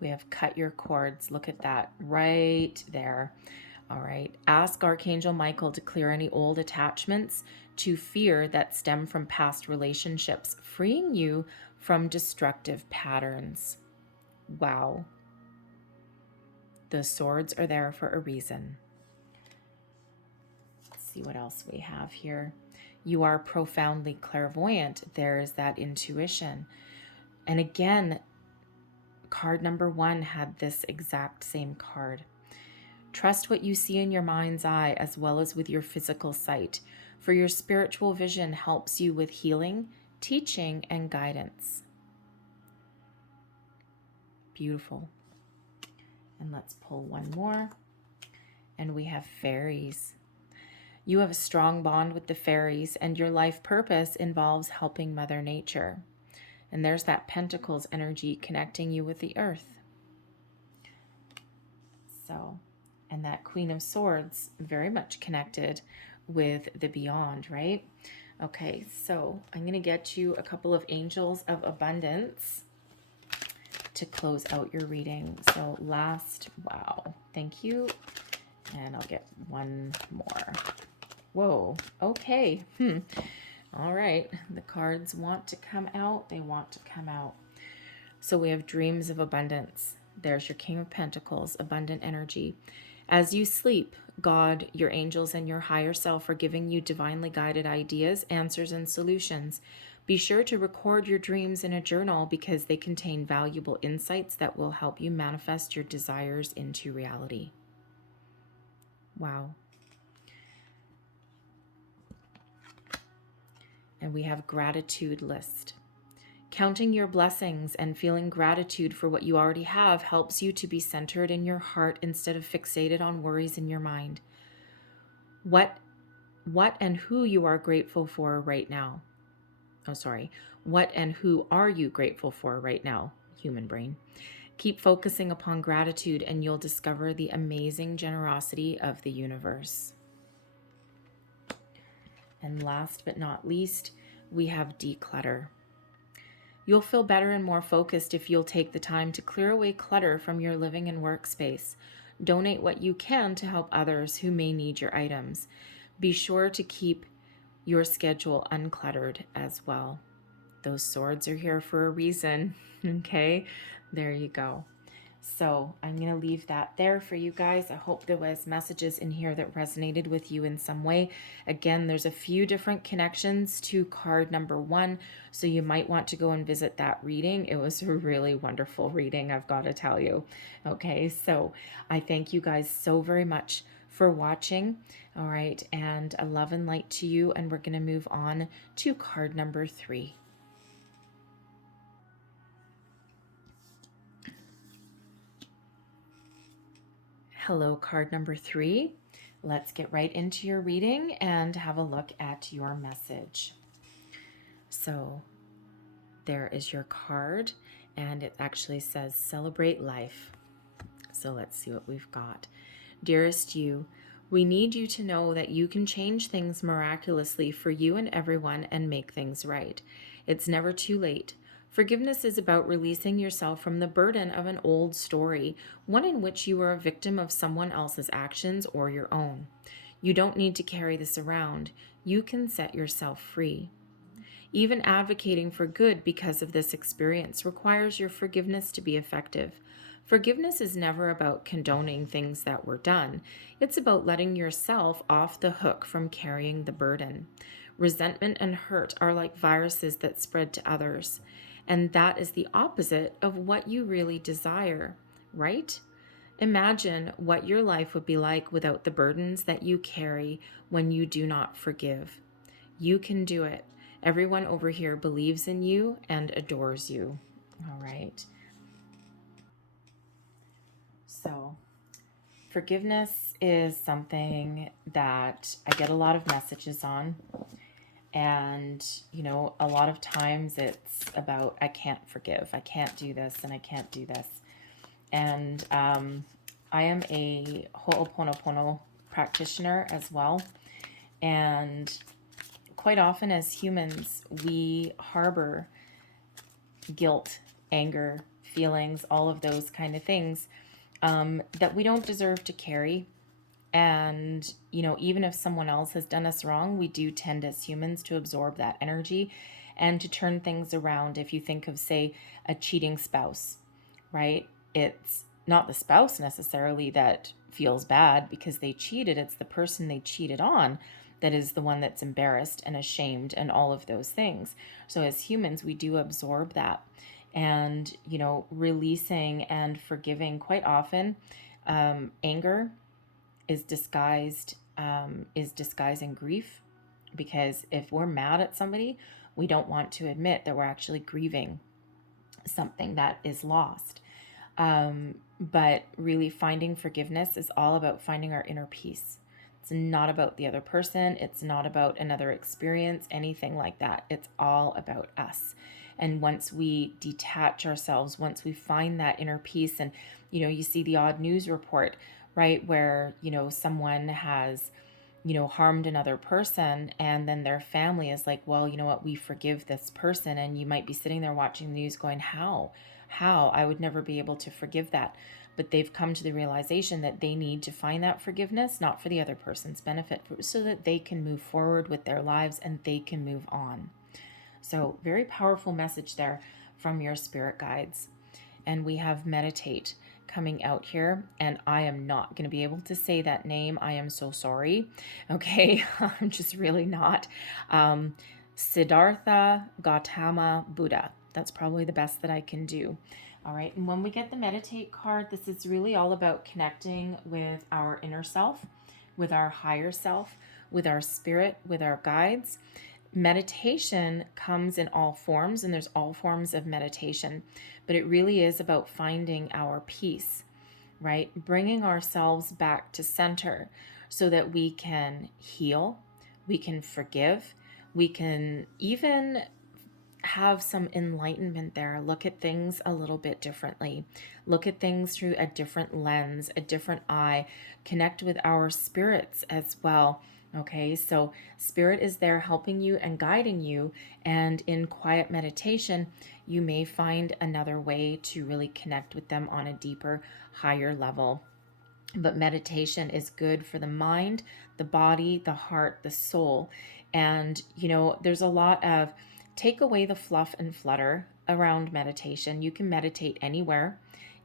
We have cut your cords. Look at that right there. All right. Ask Archangel Michael to clear any old attachments to fear that stem from past relationships, freeing you from destructive patterns. Wow. The swords are there for a reason. Let's see what else we have here. You are profoundly clairvoyant. There's that intuition. And again, card number 1 had this exact same card. Trust what you see in your mind's eye as well as with your physical sight, for your spiritual vision helps you with healing, teaching, and guidance. Beautiful. And let's pull one more. And we have fairies. You have a strong bond with the fairies, and your life purpose involves helping Mother Nature. And there's that Pentacles energy connecting you with the earth. So, and that Queen of Swords, very much connected with the beyond, right? Okay, so I'm going to get you a couple of angels of abundance to close out your reading. So wow, thank you. And I'll get one more. Whoa, okay. All right, the cards want to come out. They want to come out. So we have dreams of abundance. There's your King of Pentacles, abundant energy. As you sleep, God, your angels, and your higher self are giving you divinely guided ideas, answers, and solutions. Be sure to record your dreams in a journal because they contain valuable insights that will help you manifest your desires into reality. Wow. And we have gratitude list. Counting your blessings and feeling gratitude for what you already have helps you to be centered in your heart instead of fixated on worries in your mind. What and who you are grateful for right now? What and who are you grateful for right now, human brain? Keep focusing upon gratitude and you'll discover the amazing generosity of the universe. And last but not least, we have declutter. You'll feel better and more focused if you'll take the time to clear away clutter from your living and workspace. Donate what you can to help others who may need your items. Be sure to keep your schedule uncluttered as well. Those swords are here for a reason. Okay, there you go. So I'm going to leave that there for you guys. I hope there was messages in here that resonated with you in some way. Again, there's a few different connections to card number 1, so you might want to go and visit that reading. It was a really wonderful reading, I've got to tell you. Okay, so I thank you guys so very much for watching. All right, and a love and light to you, and we're going to move on to card number 3. Hello, card number 3. Let's get right into your reading and have a look at your message. So there is your card, and it actually says celebrate life. So let's see what we've got. Dearest you, we need you to know that you can change things miraculously for you and everyone and make things right. It's never too late. Forgiveness is about releasing yourself from the burden of an old story, one in which you were a victim of someone else's actions or your own. You don't need to carry this around. You can set yourself free. Even advocating for good because of this experience requires your forgiveness to be effective. Forgiveness is never about condoning things that were done. It's about letting yourself off the hook from carrying the burden. Resentment and hurt are like viruses that spread to others. And that is the opposite of what you really desire, right? Imagine what your life would be like without the burdens that you carry when you do not forgive. You can do it. Everyone over here believes in you and adores you. All right. So, forgiveness is something that I get a lot of messages on. And, a lot of times it's about, I can't forgive. I can't do this and I can't do this. And I am a Ho'oponopono practitioner as well. And quite often as humans, we harbor guilt, anger, feelings, all of those kind of things that we don't deserve to carry. And, even if someone else has done us wrong, we do tend as humans to absorb that energy and to turn things around. If you think of, say, a cheating spouse, right? It's not the spouse necessarily that feels bad because they cheated. It's the person they cheated on that is the one that's embarrassed and ashamed and all of those things. So as humans, we do absorb that. And, releasing and forgiving quite often, anger is disguising grief, because if we're mad at somebody, we don't want to admit that we're actually grieving something that is lost. But really finding forgiveness is all about finding our inner peace. It's not about the other person. It's not about another experience, anything like that. It's all about us. And once we detach ourselves, once we find that inner peace, and, you see the odd news report, right, where, someone has, harmed another person, and then their family is like, well, you know what, we forgive this person. And you might be sitting there watching the news going, how I would never be able to forgive that. But they've come to the realization that they need to find that forgiveness, not for the other person's benefit, so that they can move forward with their lives and they can move on. So very powerful message there from your spirit guides. And we have meditate coming out here, and I am not going to be able to say that name. I am so sorry. Okay, I'm just really not. Siddhartha Gautama Buddha. That's probably the best that I can do. All right, and when we get the meditate card, this is really all about connecting with our inner self, with our higher self, with our spirit, with our guides. Meditation comes in all forms, and there's all forms of meditation, but it really is about finding our peace, right? Bringing ourselves back to center so that we can heal, we can forgive, we can even have some enlightenment there. Look at things a little bit differently. Look at things through a different lens, a different eye. Connect with our spirits as well. Okay, so spirit is there helping you and guiding you. And in quiet meditation, you may find another way to really connect with them on a deeper, higher level. But meditation is good for the mind, the body, the heart, the soul. And, there's a lot of take away the fluff and flutter around meditation. You can meditate anywhere,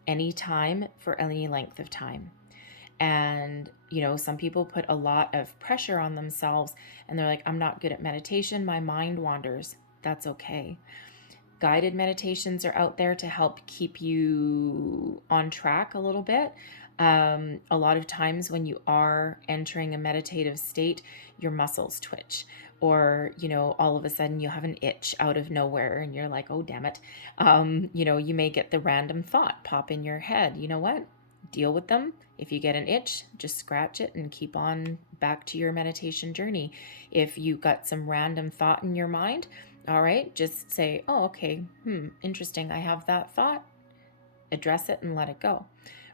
anytime, for any length of time. And, some people put a lot of pressure on themselves and they're like, I'm not good at meditation. My mind wanders. That's okay. Guided meditations are out there to help keep you on track a little bit. A lot of times when you are entering a meditative state, your muscles twitch, or, all of a sudden you have an itch out of nowhere and you're like, oh, damn it. You may get the random thought pop in your head. You know what? Deal with them. If you get an itch, just scratch it and keep on back to your meditation journey. If you got some random thought in your mind, all right, just say, oh, okay, interesting. I have that thought. Address it and let it go,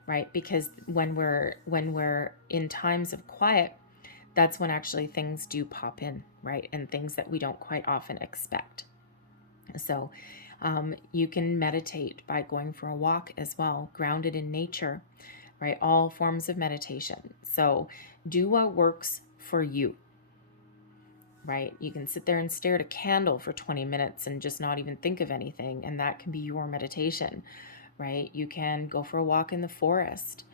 right? Because when we're in times of quiet, that's when actually things do pop in, right? And things that we don't quite often expect. So you can meditate by going for a walk as well, grounded in nature, right? All forms of meditation. So do what works for you, right? You can sit there and stare at a candle for 20 minutes and just not even think of anything, and that can be your meditation, right? You can go for a walk in the forest.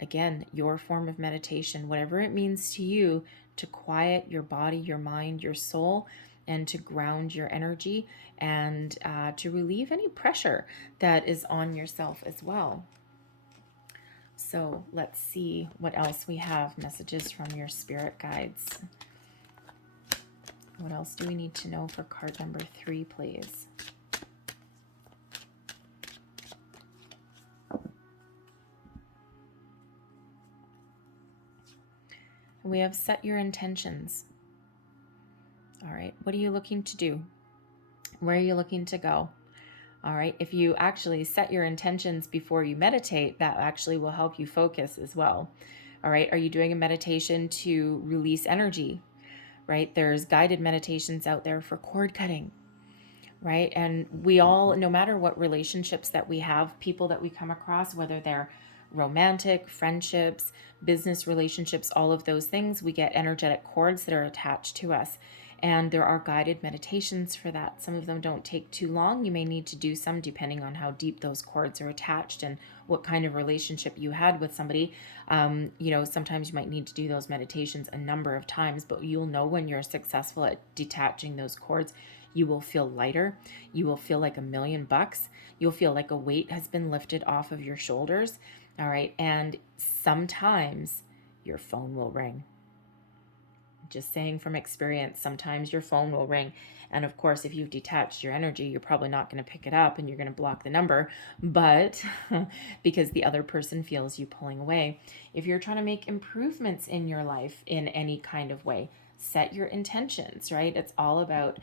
Again, your form of meditation, whatever it means to you, to quiet your body, your mind, your soul, and to ground your energy, and to relieve any pressure that is on yourself as well. So let's see what else we have. Messages from your spirit guides. What else do we need to know for card number 3, please? We have set your intentions. All right, what are you looking to do? Where are you looking to go? All right, if you actually set your intentions before you meditate, that actually will help you focus as well. All right, are you doing a meditation to release energy? Right, there's guided meditations out there for cord cutting, right? And we all, no matter what relationships that we have, people that we come across, whether they're romantic, friendships, business relationships, all of those things, we get energetic cords that are attached to us. And there are guided meditations for that. Some of them don't take too long. You may need to do some depending on how deep those cords are attached and what kind of relationship you had with somebody. Sometimes you might need to do those meditations a number of times, but you'll know when you're successful at detaching those cords. You will feel lighter. You will feel like $1,000,000. You'll feel like a weight has been lifted off of your shoulders. All right. And sometimes your phone will ring. Just saying from experience, sometimes your phone will ring. And of course, if you've detached your energy, you're probably not going to pick it up and you're going to block the number, but because the other person feels you pulling away. If you're trying to make improvements in your life in any kind of way, set your intentions, right? It's all about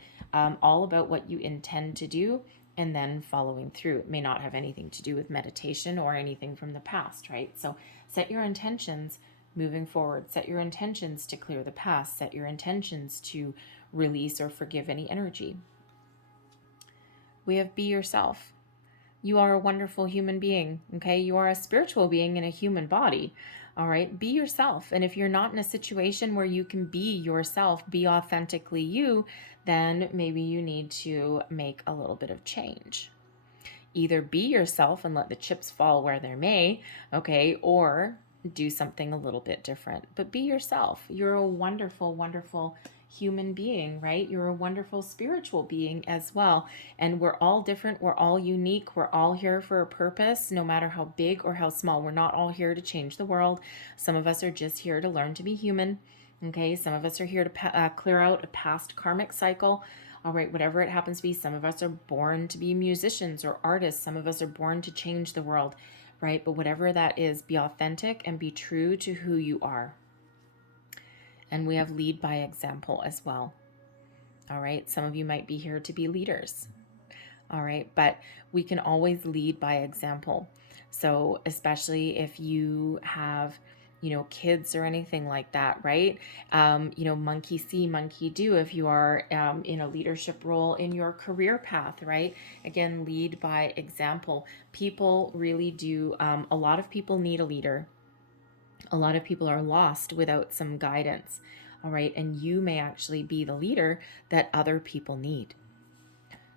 what you intend to do and then following through. It may not have anything to do with meditation or anything from the past, right? So set your intentions moving forward. Set your intentions to clear the past. Set your intentions to release or forgive any energy. We have be yourself. You are a wonderful human being, okay? You are a spiritual being in a human body, all right? Be yourself. And if you're not in a situation where you can be yourself, be authentically you, then maybe you need to make a little bit of change. Either be yourself and let the chips fall where they may, okay? Or do something a little bit different, but be yourself. You're a wonderful, wonderful human being, right? You're a wonderful spiritual being as well. And we're all different. We're all unique. We're all here for a purpose, no matter how big or how small. We're not all here to change the world. Some of us are just here to learn to be human. Okay. Some of us are here to clear out a past karmic cycle. All right, whatever it happens to be. Some of us are born to be musicians or artists. Some of us are born to change the world. Right? But whatever that is, be authentic and be true to who you are. And we have lead by example as well. All right. Some of you might be here to be leaders. All right. But we can always lead by example. So especially if you have, kids or anything like that, right? Monkey see, monkey do if you are in a leadership role in your career path, right? Again, lead by example. People really do, a lot of people need a leader. A lot of people are lost without some guidance. All right. And you may actually be the leader that other people need.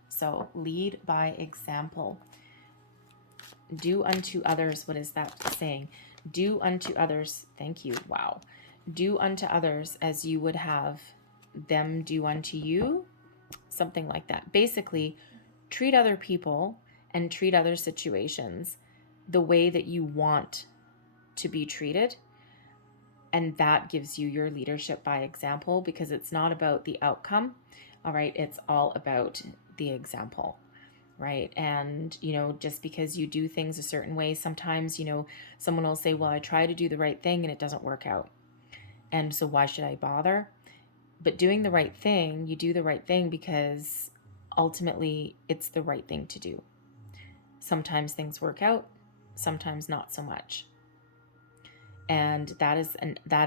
So lead by example. Do unto others. What is that saying? Do unto others. Thank you. Wow. Do unto others as you would have them do unto you. Something like that. Basically, treat other people and treat other situations the way that you want to be treated. And that gives you your leadership by example, because it's not about the outcome. All right. It's all about the example. Right. And, just because you do things a certain way, sometimes, someone will say, well, I try to do the right thing and it doesn't work out. And so why should I bother? But doing the right thing, you do the right thing because ultimately it's the right thing to do. Sometimes things work out, sometimes not so much. And that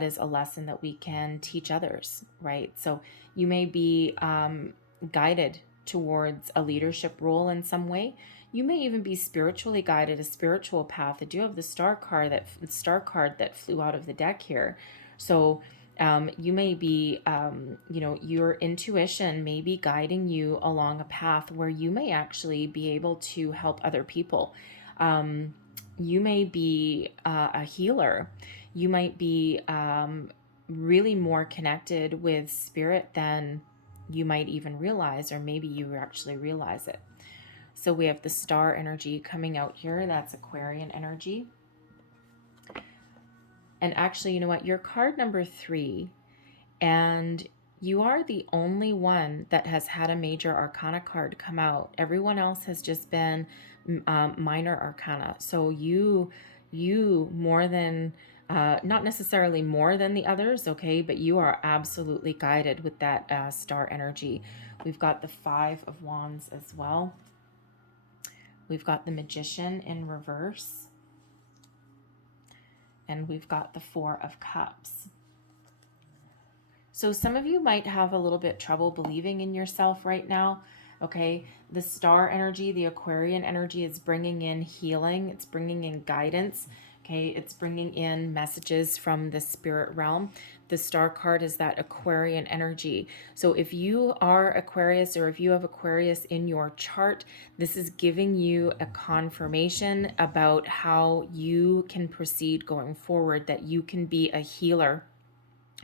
is a lesson that we can teach others, right? So you may be guided towards a leadership role in some way. You may even be spiritually guided, a spiritual path. I do have the star card that flew out of the deck here. So you may be, your intuition may be guiding you along a path where you may actually be able to help other people. You may be a healer. You might be really more connected with spirit than you might even realize, or maybe you actually realize it. So we have the star energy coming out here. That's Aquarian energy. And actually, you know what? You're card number 3, and you are the only one that has had a major arcana card come out. Everyone else has just been minor arcana. So you more than, not necessarily more than the others, okay, but you are absolutely guided with that star energy. We've got the 5 of Wands as well. We've got the Magician in reverse. And we've got the 4 of Cups. So some of you might have a little bit trouble believing in yourself right now. Okay, the star energy, the Aquarian energy is bringing in healing. It's bringing in guidance. Okay, it's bringing in messages from the spirit realm. The star card is that Aquarian energy. So if you are Aquarius, or if you have Aquarius in your chart, this is giving you a confirmation about how you can proceed going forward, that you can be a healer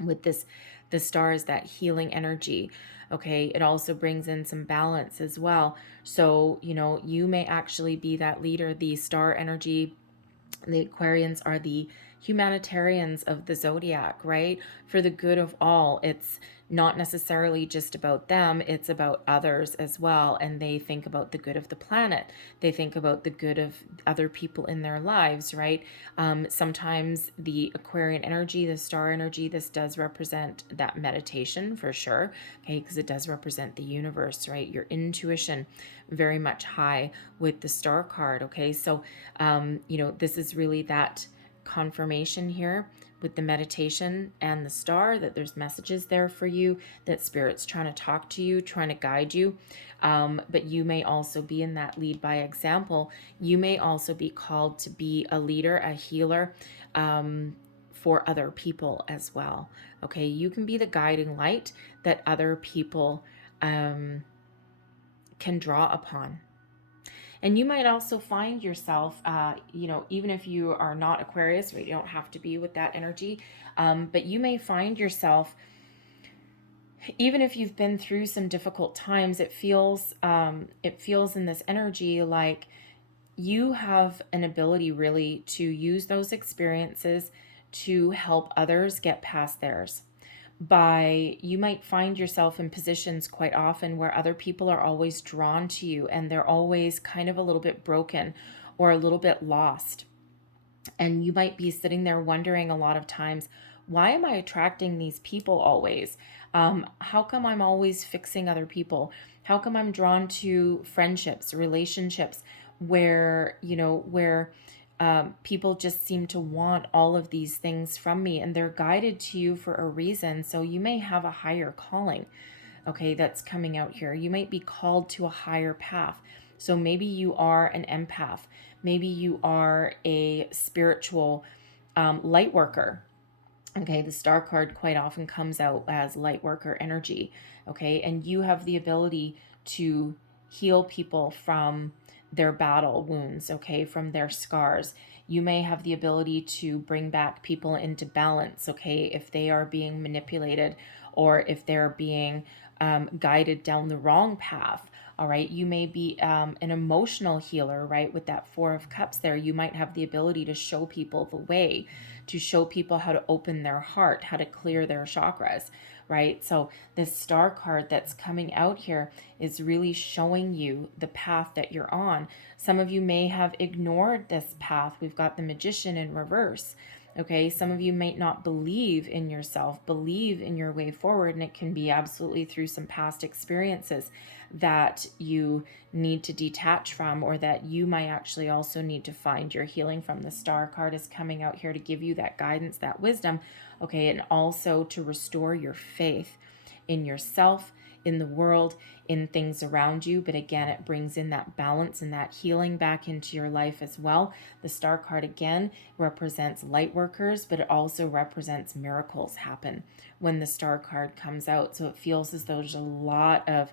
with this. The star is that healing energy. Okay, it also brings in some balance as well. So, you may actually be that leader. The star energy, the Aquarians are the humanitarians of the zodiac, right? For the good of all. It's not necessarily just about them, it's about others as well. And they think about the good of the planet. They think about the good of other people in their lives, right? Sometimes the Aquarian energy, the star energy, this does represent that meditation for sure, okay? Because it does represent the universe, right? Your intuition very much high with the star card, okay? So, this is really that confirmation here with the meditation and the star, that there's messages there for you, that spirit's trying to talk to you, trying to guide you. But you may also be in that lead by example. You may also be called to be a leader, a healer, for other people as well. Okay, you can be the guiding light that other people can draw upon. And you might also find yourself, even if you are not Aquarius, right, you don't have to be with that energy, but you may find yourself, even if you've been through some difficult times, it feels in this energy like you have an ability really to use those experiences to help others get past theirs. You might find yourself in positions quite often where other people are always drawn to you, and they're always kind of a little bit broken or a little bit lost. And you might be sitting there wondering a lot of times, why am I attracting these people always? How come I'm always fixing other people? How come I'm drawn to friendships, relationships where people just seem to want all of these things from me, and they're guided to you for a reason. So you may have a higher calling, okay, that's coming out here. You might be called to a higher path. So maybe you are an empath. Maybe you are a spiritual light worker. Okay, the star card quite often comes out as light worker energy. Okay, and you have the ability to heal people from their battle wounds, okay, from their scars. You may have the ability to bring back people into balance, okay, if they are being manipulated or if they're being guided down the wrong path. All right, you may be an emotional healer, right? With that Four of Cups there, you might have the ability to show people the way, to show people how to open their heart, how to clear their chakras, right? So this star card that's coming out here is really showing you the path that you're on. Some of you may have ignored this path. We've got the Magician in reverse. Okay, some of you might not believe in yourself, believe in your way forward, and it can be absolutely through some past experiences that you need to detach from, or that you might actually also need to find your healing from. The star card is coming out here to give you that guidance, that wisdom, okay, and also to restore your faith in yourself, in the world, in things around you. But again, it brings in that balance and that healing back into your life as well. The star card again represents light workers, but it also represents miracles happen when the star card comes out. So it feels as though there's a lot of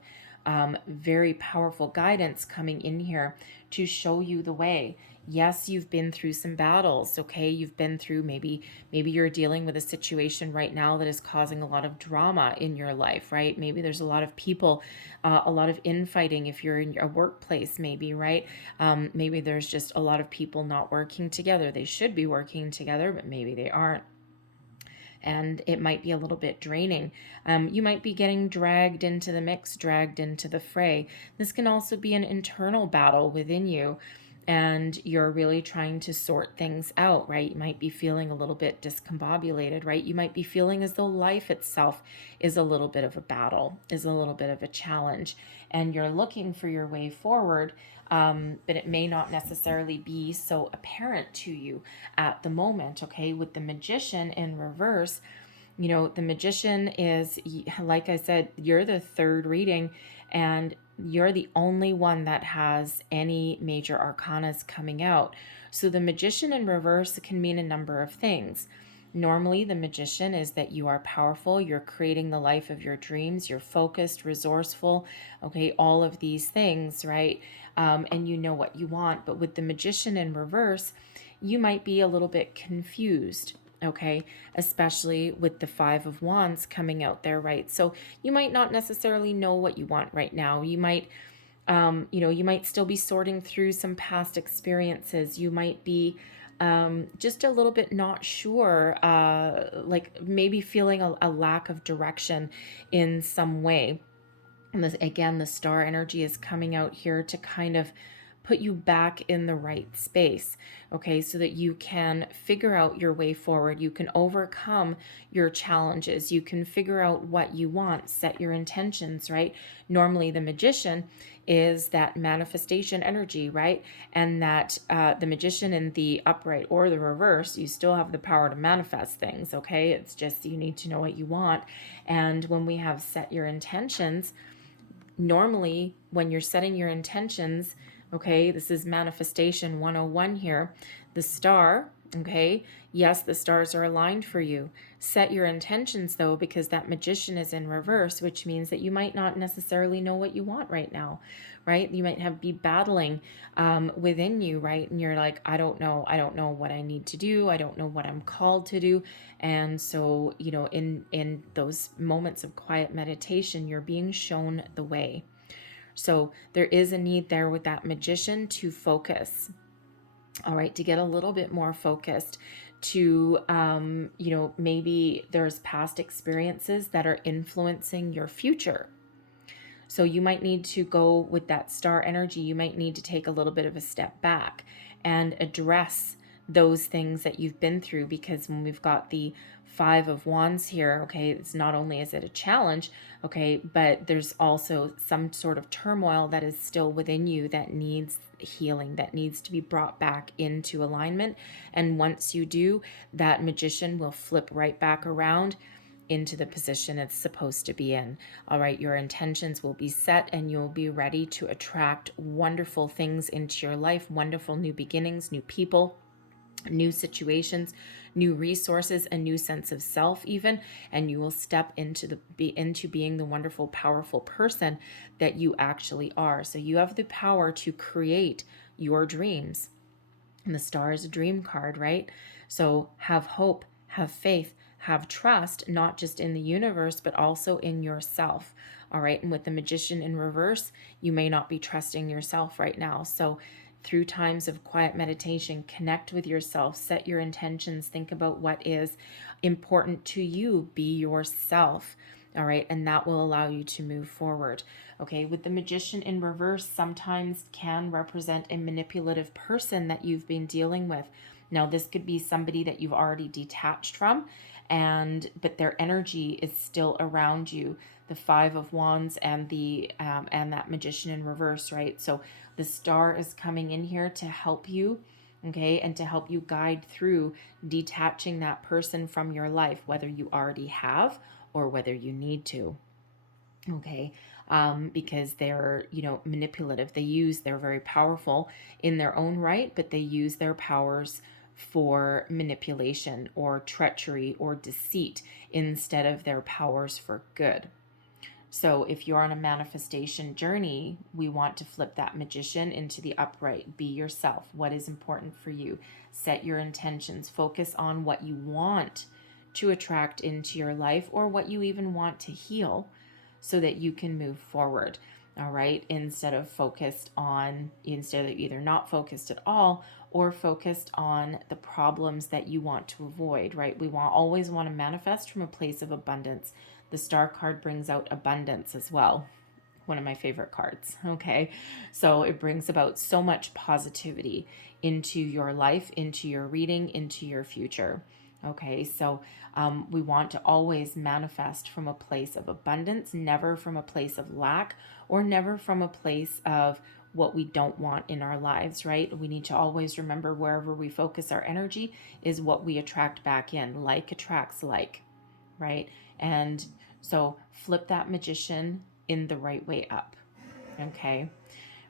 very powerful guidance coming in here to show you the way. Yes, you've been through some battles, okay? You've been through, maybe you're dealing with a situation right now that is causing a lot of drama in your life, right? Maybe there's a lot of people, a lot of infighting if you're in a workplace, maybe, right? Maybe there's just a lot of people not working together. They should be working together, but maybe they aren't, and it might be a little bit draining. You might be getting dragged into the mix, dragged into the fray. This can also be an internal battle within you, and you're really trying to sort things out, right? You might be feeling a little bit discombobulated, right? You might be feeling as though life itself is a little bit of a battle, is a little bit of a challenge, and you're looking for your way forward. But it may not necessarily be so apparent to you at the moment, okay? With the Magician in reverse, the Magician is, like I said, you're the third reading, and you're the only one that has any major arcanas coming out. So the Magician in reverse can mean a number of things. Normally, the Magician is that you are powerful, you're creating the life of your dreams, you're focused, resourceful, okay, all of these things, right? And you know what you want. But with the Magician in reverse, you might be a little bit confused, okay, especially with the Five of Wands coming out there, right? So you might not necessarily know what you want right now. You might you might still be sorting through some past experiences. You might be just a little bit not sure, like maybe feeling a lack of direction in some way. And this, again, the star energy is coming out here to kind of put you back in the right space, okay, so that you can figure out your way forward. You can overcome your challenges. You can figure out what you want, set your intentions, right? Normally, the Magician is that manifestation energy, right? And that the Magician in the upright or the reverse, you still have the power to manifest things, okay? It's just you need to know what you want. And when we have set your intentions, normally when you're setting your intentions, okay, this is manifestation 101 here, the star, okay, yes, the stars are aligned for you. Set your intentions though, because that Magician is in reverse, which means that you might not necessarily know what you want right now, right? You might be battling within you, right? And you're like, I don't know what I need to do. I don't know what I'm called to do. And so, in those moments of quiet meditation, you're being shown the way. So there is a need there with that Magician to focus, all right, to get a little bit more focused, to, maybe there's past experiences that are influencing your future. So you might need to go with that star energy. You might need to take a little bit of a step back and address those things that you've been through, because when we've got the Five of Wands here, okay, it's not only is it a challenge, okay, but there's also some sort of turmoil that is still within you that needs healing, that needs to be brought back into alignment. And once you do, that Magician will flip right back around into the position it's supposed to be in. All right, your intentions will be set and you'll be ready to attract wonderful things into your life, wonderful new beginnings, new people, new situations, new resources, a new sense of self even, and you will step into being the wonderful, powerful person that you actually are. So you have the power to create your dreams. And the star is a dream card, right? So have hope, have faith, have trust, not just in the universe, but also in yourself. All right. And with the Magician in reverse, you may not be trusting yourself right now. So through times of quiet meditation, connect with yourself, set your intentions, think about what is important to you, be yourself. All right. And that will allow you to move forward. Okay. With the Magician in reverse, sometimes can represent a manipulative person that you've been dealing with. Now, this could be somebody that you've already detached from, but their energy is still around you. The Five of Wands and and that Magician in reverse, right? So the star is coming in here to help you, okay, and to help you guide through detaching that person from your life, whether you already have or whether you need to. Okay. Because they're, manipulative. They're very powerful in their own right, but they use their powers for manipulation or treachery or deceit instead of their powers for good. So if you're on a manifestation journey, we want to flip that Magician into the upright. Be yourself. What is important for you? Set your intentions. Focus on what you want to attract into your life or what you even want to heal so that you can move forward. All right. Instead of either not focused at all or focused on the problems that you want to avoid, right? We always want to manifest from a place of abundance. The star card brings out abundance as well. One of my favorite cards. Okay. So it brings about so much positivity into your life, into your reading, into your future. Okay. So we want to always manifest from a place of abundance, never from a place of lack or never from a place of what we don't want in our lives, right? We need to always remember wherever we focus our energy is what we attract back in. Like attracts like, right? And so flip that Magician in the right way up. Okay.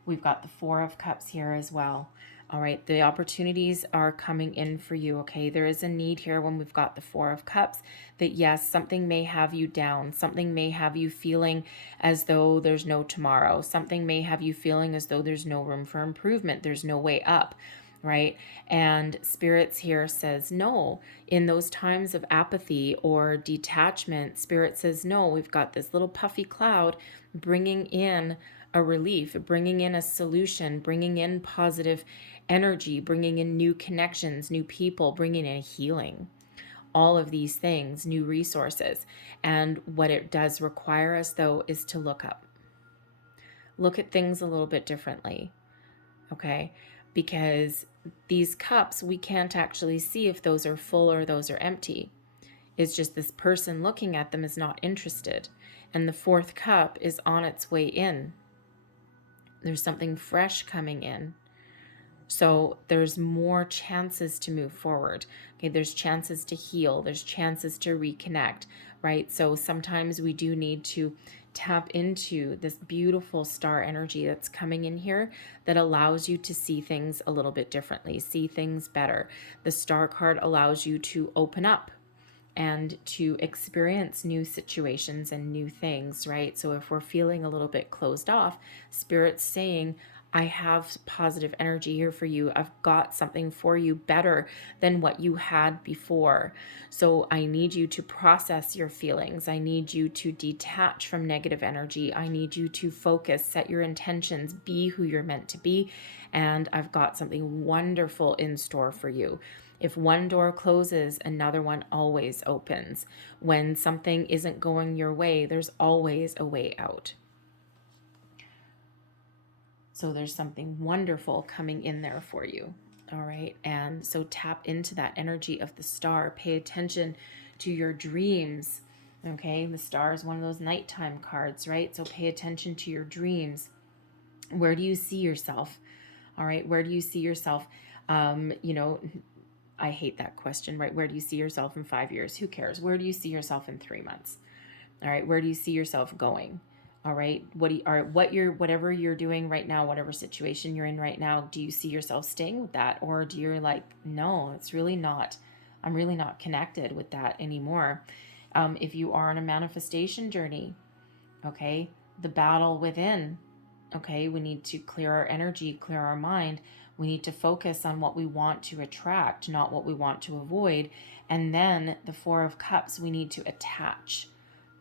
We've got the Four of Cups here as well. All right. The opportunities are coming in for you. Okay. There is a need here when we've got the Four of Cups that yes, something may have you down. Something may have you feeling as though there's no tomorrow. Something may have you feeling as though there's no room for improvement. There's no way up. Right? And spirits here says no. In those times of apathy or detachment, spirit says no. We've got this little puffy cloud bringing in a relief, bringing in a solution, bringing in positive energy, bringing in new connections, new people, bringing in healing. All of these things, new resources. And what it does require us, though, is to look up. Look at things a little bit differently. Okay? Because these cups, we can't actually see if those are full or those are empty. It's just this person looking at them is not interested. And the fourth cup is on its way in. There's something fresh coming in. So there's more chances to move forward. Okay, there's chances to heal. There's chances to reconnect, right? So sometimes we do need to tap into this beautiful star energy that's coming in here that allows you to see things a little bit differently, see things better. The star card allows you to open up and to experience new situations and new things, right? So if we're feeling a little bit closed off, Spirit's saying, I have positive energy here for you. I've got something for you better than what you had before. So I need you to process your feelings. I need you to detach from negative energy. I need you to focus, set your intentions, be who you're meant to be. And I've got something wonderful in store for you. If one door closes, another one always opens. When something isn't going your way, there's always a way out. So there's something wonderful coming in there for you. All right. And so tap into that energy of the star. Pay attention to your dreams. Okay. The star is one of those nighttime cards, right? So pay attention to your dreams. Where do you see yourself? All right. Where do you see yourself? I hate that question, right? Where do you see yourself in 5 years? Who cares? Where do you see yourself in 3 months? All right. Where do you see yourself going? All right. Whatever you're doing right now, whatever situation you're in right now, do you see yourself staying with that? Or do you're like, no, it's really not, I'm really not connected with that anymore. If you are on a manifestation journey, okay, the battle within, okay, we need to clear our energy, clear our mind. We need to focus on what we want to attract, not what we want to avoid. And then the Four of Cups, we need to attach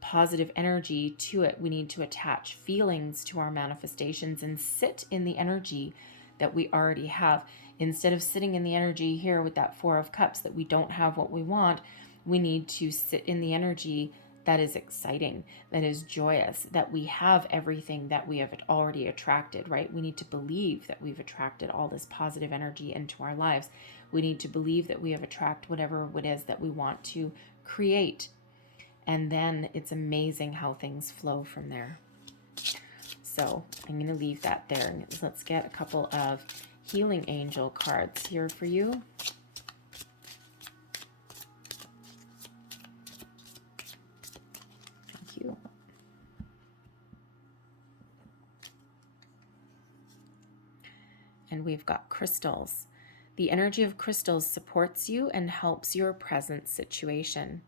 positive energy to it. We need to attach feelings to our manifestations and sit in the energy that we already have. Instead of sitting in the energy here with that Four of Cups that we don't have what we want, we need to sit in the energy that is exciting, that is joyous, that we have everything that we have already attracted, right? We need to believe that we've attracted all this positive energy into our lives. We need to believe that we have attracted whatever it is that we want to create. And then it's amazing how things flow from there. So I'm going to leave that there. Let's get a couple of healing angel cards here for you. Thank you. And we've got crystals. The energy of crystals supports you and helps your present situation.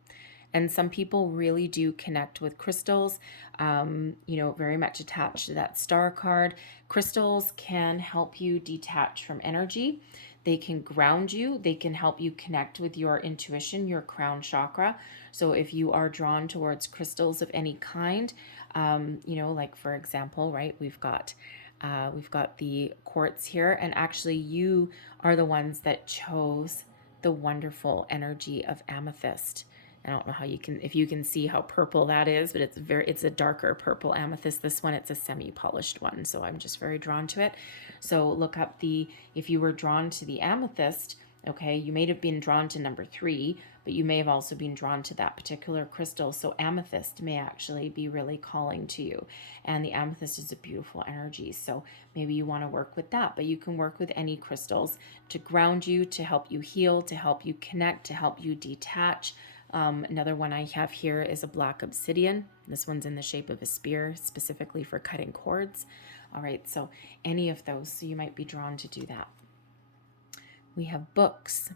And some people really do connect with crystals, very much attached to that star card. Crystals can help you detach from energy. They can ground you. They can help you connect with your intuition, your crown chakra. So if you are drawn towards crystals of any kind, like for example, right, we've got the quartz here, and actually you are the ones that chose the wonderful energy of amethyst. I don't know how if you can see how purple that is, but it's a darker purple amethyst. This one, it's a semi-polished one, so I'm just very drawn to it. So look up if you were drawn to the amethyst, okay, you may have been drawn to number 3, but you may have also been drawn to that particular crystal. So amethyst may actually be really calling to you. And the amethyst is a beautiful energy. So maybe you want to work with that, but you can work with any crystals to ground you, to help you heal, to help you connect, to help you detach. Another one I have here is a black obsidian. This one's in the shape of a spear, specifically for cutting cords. All right, so any of those, so you might be drawn to do that. We have books.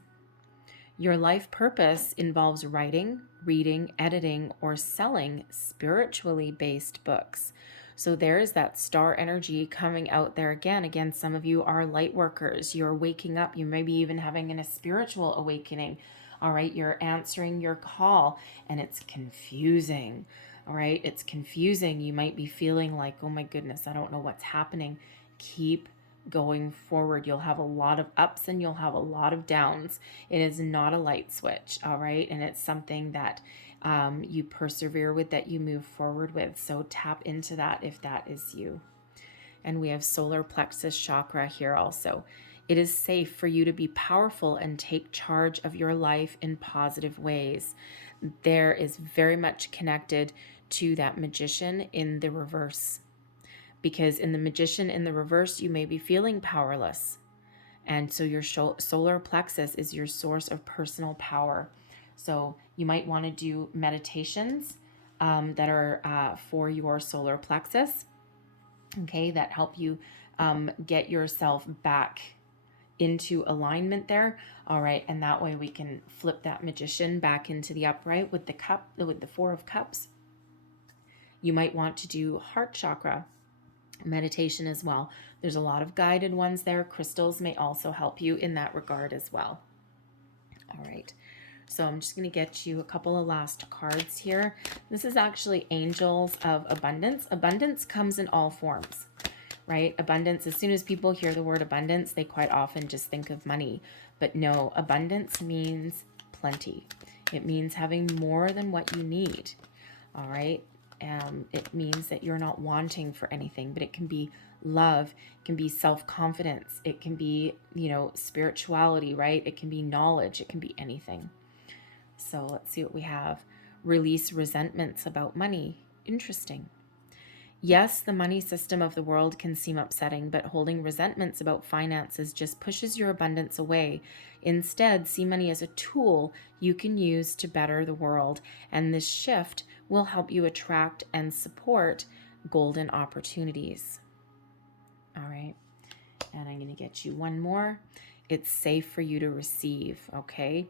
Your life purpose involves writing, reading, editing, or selling spiritually based books. So there's that star energy coming out there again. Again, some of you are light workers. You're waking up. You may be even having a spiritual awakening. All right, you're answering your call and it's confusing. All right, it's confusing. You might be feeling like, oh my goodness, I don't know what's happening. Keep going forward. You'll have a lot of ups and you'll have a lot of downs. It is not a light switch. All right, and it's something that you persevere with, that you move forward with. So tap into that if that is you. And we have solar plexus chakra here also. It is safe for you to be powerful and take charge of your life in positive ways. There is very much connected to that magician in the reverse. Because in the magician in the reverse, you may be feeling powerless. And so your solar plexus is your source of personal power. So you might want to do meditations that are for your solar plexus, okay, that help you get yourself back into alignment there. All right, and that way we can flip that magician back into the upright with the Four of Cups. You might want to do heart chakra meditation as well. There's a lot of guided ones there. Crystals may also help you in that regard as well. All right, so I'm just going to get you a couple of last cards here. This is actually angels of abundance. Abundance comes in all forms, right? Abundance, as soon as people hear the word abundance, they quite often just think of money. But no, abundance means plenty. It means having more than what you need. All right. It means that you're not wanting for anything, but it can be love, it can be self-confidence, it can be, spirituality, right? It can be knowledge, it can be anything. So let's see what we have. Release resentments about money. Interesting. Yes, the money system of the world can seem upsetting, but holding resentments about finances just pushes your abundance away. Instead, see money as a tool you can use to better the world, and this shift will help you attract and support golden opportunities. All right. And I'm going to get you one more. It's safe for you to receive, okay?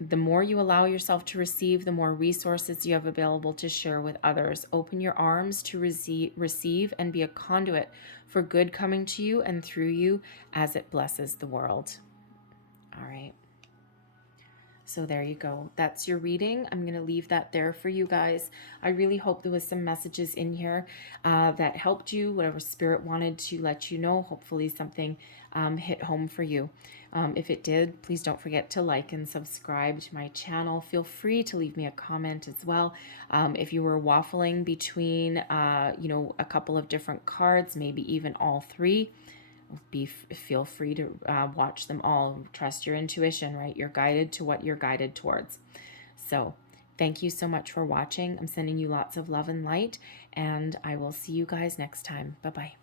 The more you allow yourself to receive, the more resources you have available to share with others. Open your arms to receive and be a conduit for good coming to you and through you as it blesses the world. All right. So there you go. That's your reading. I'm going to leave that there for you guys. I really hope there was some messages in here that helped you, whatever spirit wanted to let you know. Hopefully something hit home for you. If it did, please don't forget to like and subscribe to my channel. Feel free to leave me a comment as well. If you were waffling between, a couple of different cards, maybe even all three, feel free to watch them all. Trust your intuition, right? You're guided to what you're guided towards. So thank you so much for watching. I'm sending you lots of love and light, and I will see you guys next time. Bye-bye.